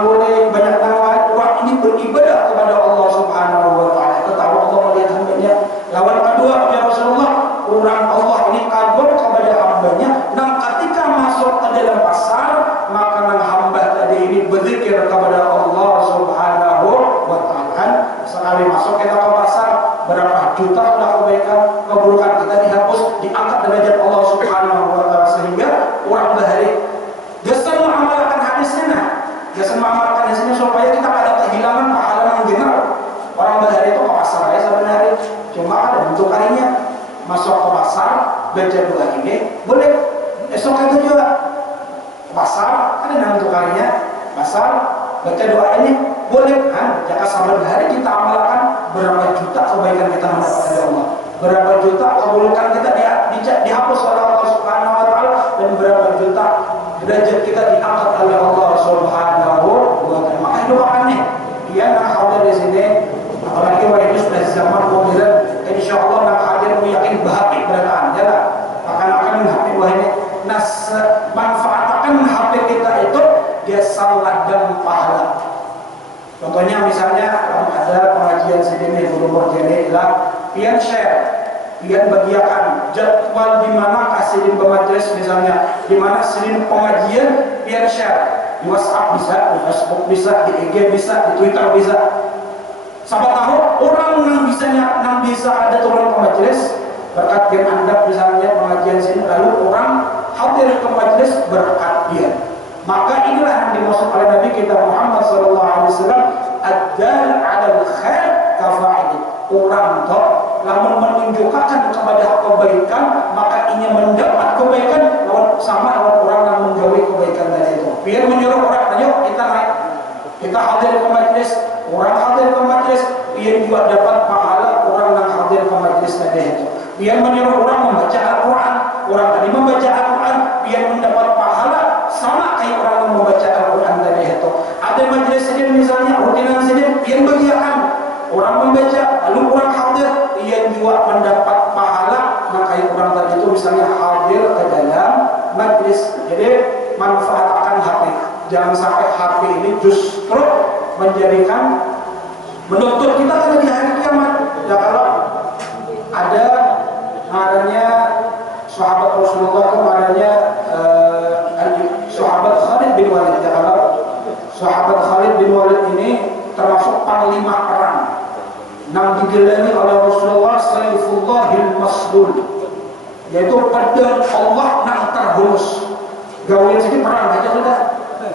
goreng, banyak lain, orang ini beribadah kepada Allah Subhanahu wa Ta'ala. Tetapi Allah melihat hambanya. Lawan kedua ujar Rasulullah, orang Allah ini kabul kepada hambanya. Nah ketika masuk ke dalam pasar, maka nang hamba tadi ini berzikir kepada Allah Subhanahu wa Ta'ala. Sekali masuk kita ke pasar, berapa juta sudah kebaikan, keburukan kita dihapus, diangkat derajat Allah Subhanahu wa Ta'ala, sehingga orang bahari gesan mengamalkan hadisnya, supaya kita ada kehilangan pahala yang benar. Orang bahari itu ke pasar ya sebenarnya, cuma ada bentuk harinya. Masuk ke pasar, baca doa ini boleh, esok itu juga pasar ada bentuk harinya, pasar baca doa ini boleh kan? Jika sampai hari kita amalkan, berapa juta kebaikan kita mendapat dari Allah, berapa juta keburukan kita dihapus oleh Allah Subhanahu wa Ta'ala, dan berapa juta derajat kita diangkat oleh Allah Subhanahu wa Ta'ala. Makanya doakan nih, dia nak hadir di sini, apalagi waktu sudah zaman modern, insya Allah nak hadir yakin bahagia berataan, ya lah. Akan HP wah ini, manfaatkan HP kita itu dia salat dan pahala. Contohnya misalnya ada pengajian sedini guru jadi lah, pian share, pian bagiakan jadwal di mana kasidin bermajelis misalnya, di mana sedin pengajian, pian share di WhatsApp bisa, di Facebook bisa, di IG bisa, di Twitter bisa. Siapa tahu orang yang bisa ada turun ke majelis berkat dia anda misalnya pengajian sini, lalu orang hadir ke majelis berkat dia. Maka inilah yang dimaksud oleh Nabi kita Muhammad SAW, ad-dal 'alal khair kafa'ili. Orang itu namun menunjukkan kepada kebaikan, maka ini mendapat kebaikan sama orang yang menjauhi kebaikan dari itu. Biar menyuruh orang, ayo kita naik, kita hadir ke majelis, orang hadir ke majelis, biar juga dapat pahala orang yang hadir ke majelis tadi itu. Biar menyuruh orang membaca Al-Quran, orang tadi membaca Al-Quran, biar mendapat pahala sama kayak orang yang membaca Al-Quran tadi itu. Ada majelis sedih misalnya, rutinan sedih, yang bagian orang membaca, lalu orang hadir, yang juga mendapat pahala, maka orang tadi itu misalnya hadir ke dalam majelis. Jadi manfaatkan HP. Jangan sampai HP ini justru menjadikan menuntut kita di hari kiamat. Ya kalau ada adanya sahabat Rasulullah itu adanya sahabat Khalid bin Walid. Ya kalau sahabat Khalid bin Walid ini termasuk panglima perang yang digelari oleh Rasulullah Sayfullahil Maslul, yaitu pedang Allah yang terhunus. Gawin sedikit perang aja sudah.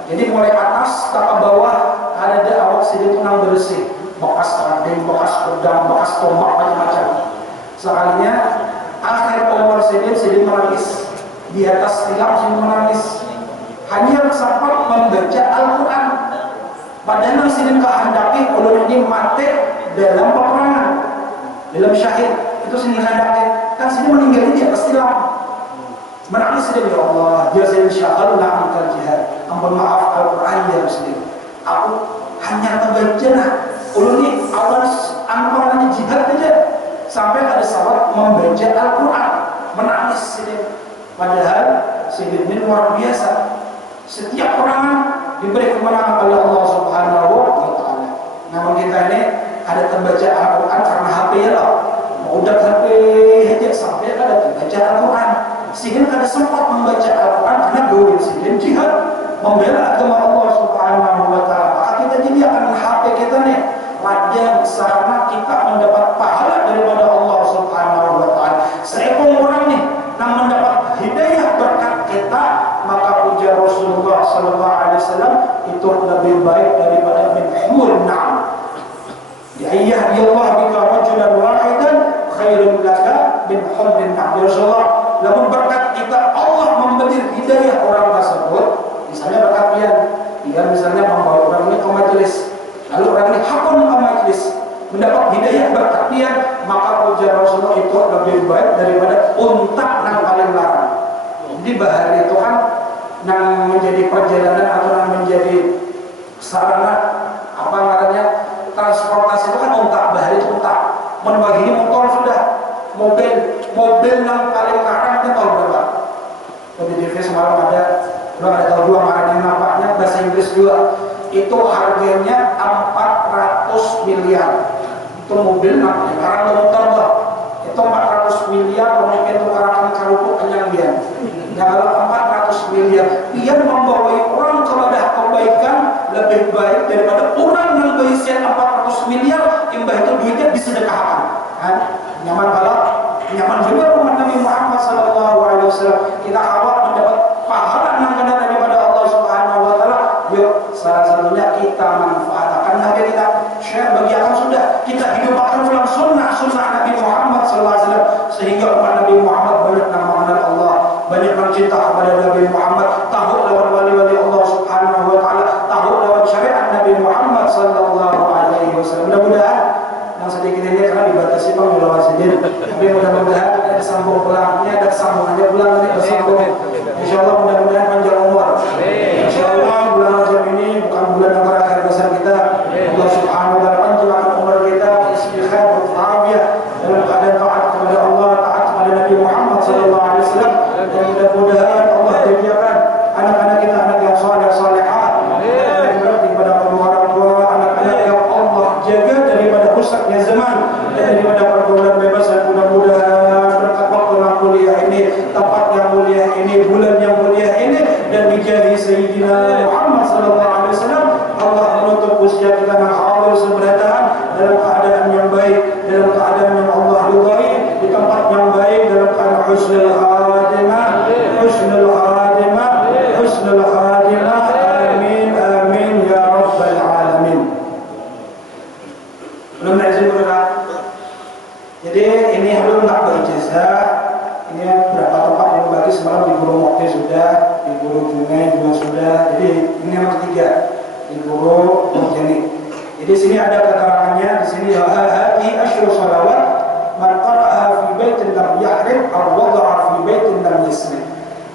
Jadi mulai atas ke bawah ada awak sedikit yang bersih, bekas ranting, bekas pedang, bekas tombak, macam-macam. Sekalinya akhir umur sedikit menangis, di atas tiang sedikit menangis, hanya sempat membaca Al-Quran. Padahal sedikit kehendaki ulun ini mati dalam peperangan, dalam syahid itu sedikit kehendaki, kan sedikit meninggal di atas tiang. Menangis dia, ya Allah, dia insyaallah angkat jihad. Ampun maaf Al-Quran dia muslim. Aku hanya membaca nah, uluni awal amparannya jihad aja. Sampai ada sahabat membaca Al-Quran, menangis dia. Padahal Sayyid ini luar biasa. Setiap perangan diberi kemenangan oleh Allah Subhanahu wa Ta'ala. Namun kita ini ada terbaca Al-Quran karena HP ya lah. Mau udah HP aja sampai ada terbaca Al-Quran. Sehingga kada sempat membaca Al-Quran karena dulu sehingga jihad membela agama Allah Subhanahu wa Ta'ala. Maka kita jadi akan HP kita nih ladang sarana kita mendapat namun berkat kita Allah memberi hidayah orang tersebut. Misalnya berkat dia misalnya membawa orang ini ke majelis, lalu orang ini hakun ke majelis, mendapat hidayah berkat dia, maka ujar Rasulullah itu lebih baik daripada unta yang paling larang. Jadi bahari itu kan yang menjadi perjalanan atau yang menjadi sarana apa namanya transportasi itu kan unta, bahari itu unta. Membagi motor sudah, mobil yang paling larang itu tahu berapa? Tadi di TV semalam ada tahu dua makanya nampaknya bahasa Inggris juga. Itu harganya 400 miliar. Itu mobil namanya larang motor bah. Itu 400 miliar mungkin itu orang karupuk kenyang dia. Ya kalau 400 miliar, dia membawa orang kepada kebaikan lebih baik daripada orang yang berisian 400 miliar, imbah itu duitnya disedekahkan. Kan? Nyaman kalau nyaman juga umat Nabi Muhammad SAW. Kita awal mendapat pahala yang benar daripada Allah Subhanahu Wa Taala. Yuk, salah satunya kita manfaatkan Nabi kita share bagikan sudah kita hidupkan ulang sunnah Nabi Muhammad SAW sehingga umat Nabi Muhammad banyak yang mengenal Allah, banyak mencinta kepada Nabi Muhammad, tahu lawan wali-wali Allah Subhanahu Wa Taala, tahu lawan syariat Nabi Muhammad Sallallahu Alaihi Wasallam. Mudah-mudahan yang sedikit ini karena dibatasi pengelolaan sendiri, tapi mudah-mudahan ada sambung pulang, ini ada sambungannya pulang ini bersambung. Insyaallah mudah-mudahan panjang umur. Insyaallah bulan Rajab ini bukan bulan yang terakhir besar kita. Allah Subhanahu Wa Taala panjangkan umur kita, istighfar, berafiyah dalam keadaan taat kepada Allah, taat kepada Nabi Muhammad Sallallahu Alaihi Wasallam, dan mudah-mudahan Allah jadikan anak-anak kita anak yang saleh salehah, yang berbakti kepada orang tua, anak-anak yang Allah jaga daripada rusaknya zaman dan daripada pergaulan bebas, dan mudah-mudahan berkat waktu yang mulia ini, tempat yang mulia ini, bulan yang mulia ini, dan dijahi Sayyidina Muhammad Sallallahu Alaihi Wasallam, Allah menutup usia kita yang hadir seberatan dalam keadaan yang baik, dalam keadaan yang Allah ridai, di tempat yang baik, dalam keadaan husnul khatimah, husnul khatimah, husnul khatimah. Amin amin ya rabbal alamin. Belum izin berkat. Jadi ini belum tak berijazah. Ini berapa tempat yang bagi semalam di Guru Mokti sudah, di Guru Bungai juga sudah. Jadi ini yang ketiga di Guru Mokti. Jadi sini ada keterangannya di sini hadi asyru salawat man qara'aha fi baitin lam yahrim aw wada'a fi baitin lam yasmi.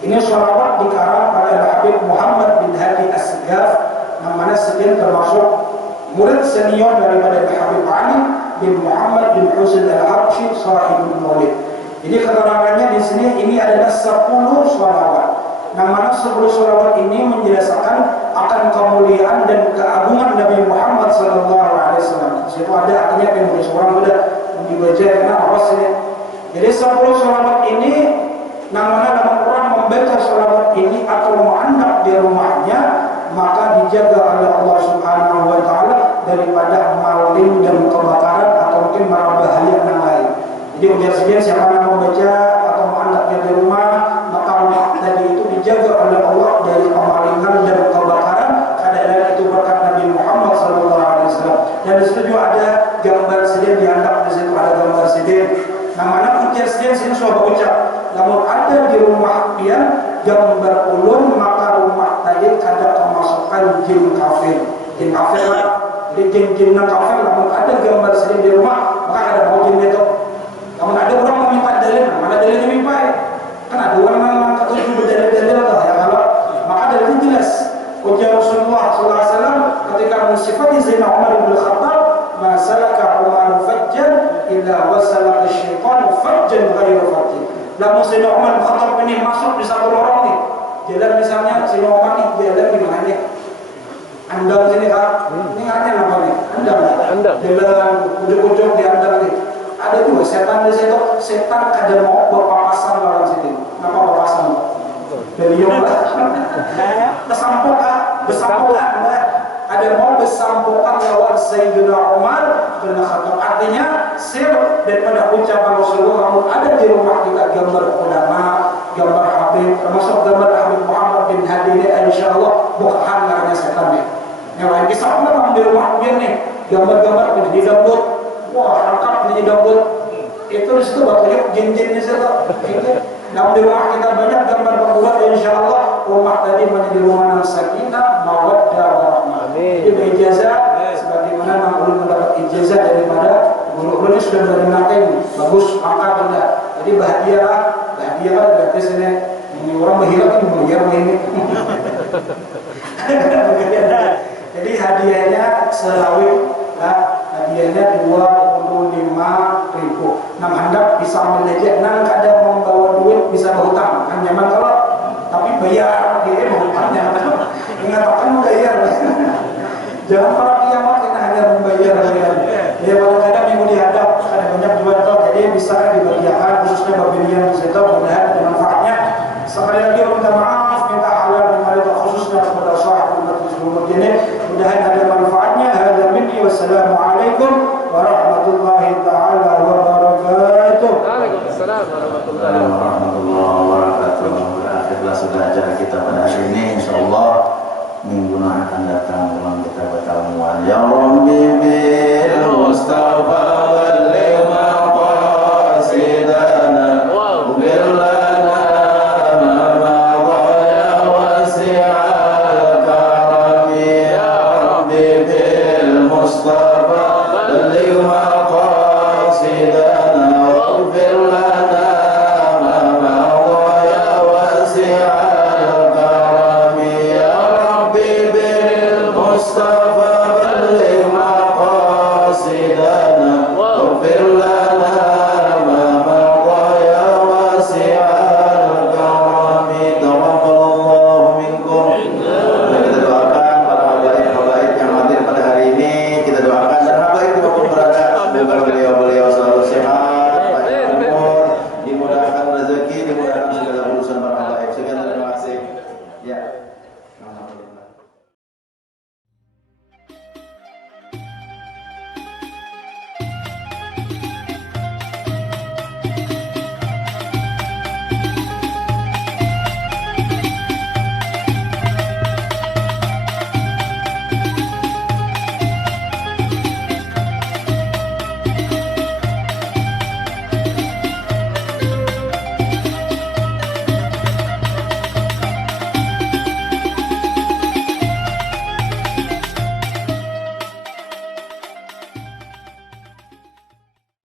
Ini salawat dikarang oleh Habib Muhammad bin Hadi As-Segaf, yang mana sekian termasuk murid senior daripada Habib Ali bin Muhammad bin Husain Al-Habsyi sahibul Maulid. Jadi keterangannya di sini ini adalah 10 salawat. Yang mana 10 salawat ini menjelaskan akan kemuliaan dan keagungan Nabi Muhammad SAW. Di situ ada artinya penulis orang sudah dibaca karena awas ini. Jadi 10 salawat ini, yang mana dalam Quran membaca salawat ini atau menandap di rumahnya, maka dijaga oleh Allah Subhanahu Wa Taala daripada maling dan kebakaran atau mungkin mara bahaya yang lain. Jadi ujar-ujar siapa yang membaca atau menandapnya di rumah, maka rumah tadi itu dijaga oleh Allah dari kemalingan dan kebakaran. Kadang-kadang itu berkat Nabi Muhammad SAW. Dan di situ juga ada gambar sidin diandap, di situ ada gambar sidin. Nah, mana ujar sidin sini sudah ucap. Namun ada di rumah dia gambar ulun, maka rumah tadi ada kemasukan jin kafir. Jin kafir lah. Jadi jin-jin kafir. Namun ada gambar sidin di rumah, maka ada mau jin itu. Namun ada orang meminta dalil, mana dalilnya mimpai? Kan ada orang yang ketujuh berdalil-dalil atau ya kalau maka dalilnya jelas. Ujar Rasulullah SAW ketika mensifati Zainal Umar bin Khattab, masalaka Umar fajjan illa wasala syaitan fajjan ghairu fajjan. Namun Zainal Umar bin Khattab ini masuk di satu lorong nih. Jalan misalnya Zainal Umar nih jalan di mana nih? Andal sini kan? Ini artinya apa nih? Andal. Jalan ujung-ujung di andal nih. Ada juga setan di situ, setan kadang mau berpapasan dalam situ. Kenapa berpapasan? Beliau lah. Bersampukan. Ada mau bersampukan lawan Sayyidina Umar bin Khattab. Artinya sir daripada ucapan Rasulullah. Namun ada di rumah kita gambar ulama, gambar Habib, termasuk gambar Habib Muhammad bin Hadi ini. Insyaallah bukan karena setan nih. Yang lain bisa di rumah dia nih gambar-gambar di dapur. Wah, angkat menjadi dapur. Itu itu di situ banyak jin-jin di situ. Nah, di rumah kita banyak gambar berbuat, insya Allah rumah tadi menjadi rumah sakinah, mawaddah, warahmah. Jadi berijazah sebagaimana Mang Ulun mendapat ijazah daripada guru-guru ini sudah menerima ini bagus, mangkat benda. Jadi bahagia berarti sini ini orang berhilang ini bayar ini. Jadi hadiahnya selawi, hadiahnya 25.000. Nang handap bisa ambil aja, nang kadang membawa duit bisa berhutang, kan nyaman kalau tapi bayar dia berhutangnya, mengatakan bayar. Jangan para kiamat kita hanya membayar. Ya kadang-kadang minggu dihadap ada banyak jual tol, jadi bisa dibagikan khususnya pembelian di situ, mudah-mudahan ada manfaatnya. Sekali lagi minta maaf, minta halal dan marilah khususnya kepada sahabat umat seluruh ini, mudah-mudahan ada manfaatnya. Hadza minni wassalamualaikum warahmatullahi taala wabarakatuh. Waalaikumsalam warahmatullahi wabarakatuh. Berakhirlah sudah acara kita pada hari ini, insyaallah minggu yang akan datang kita bertemu. Ya Rabbi bil Mustafa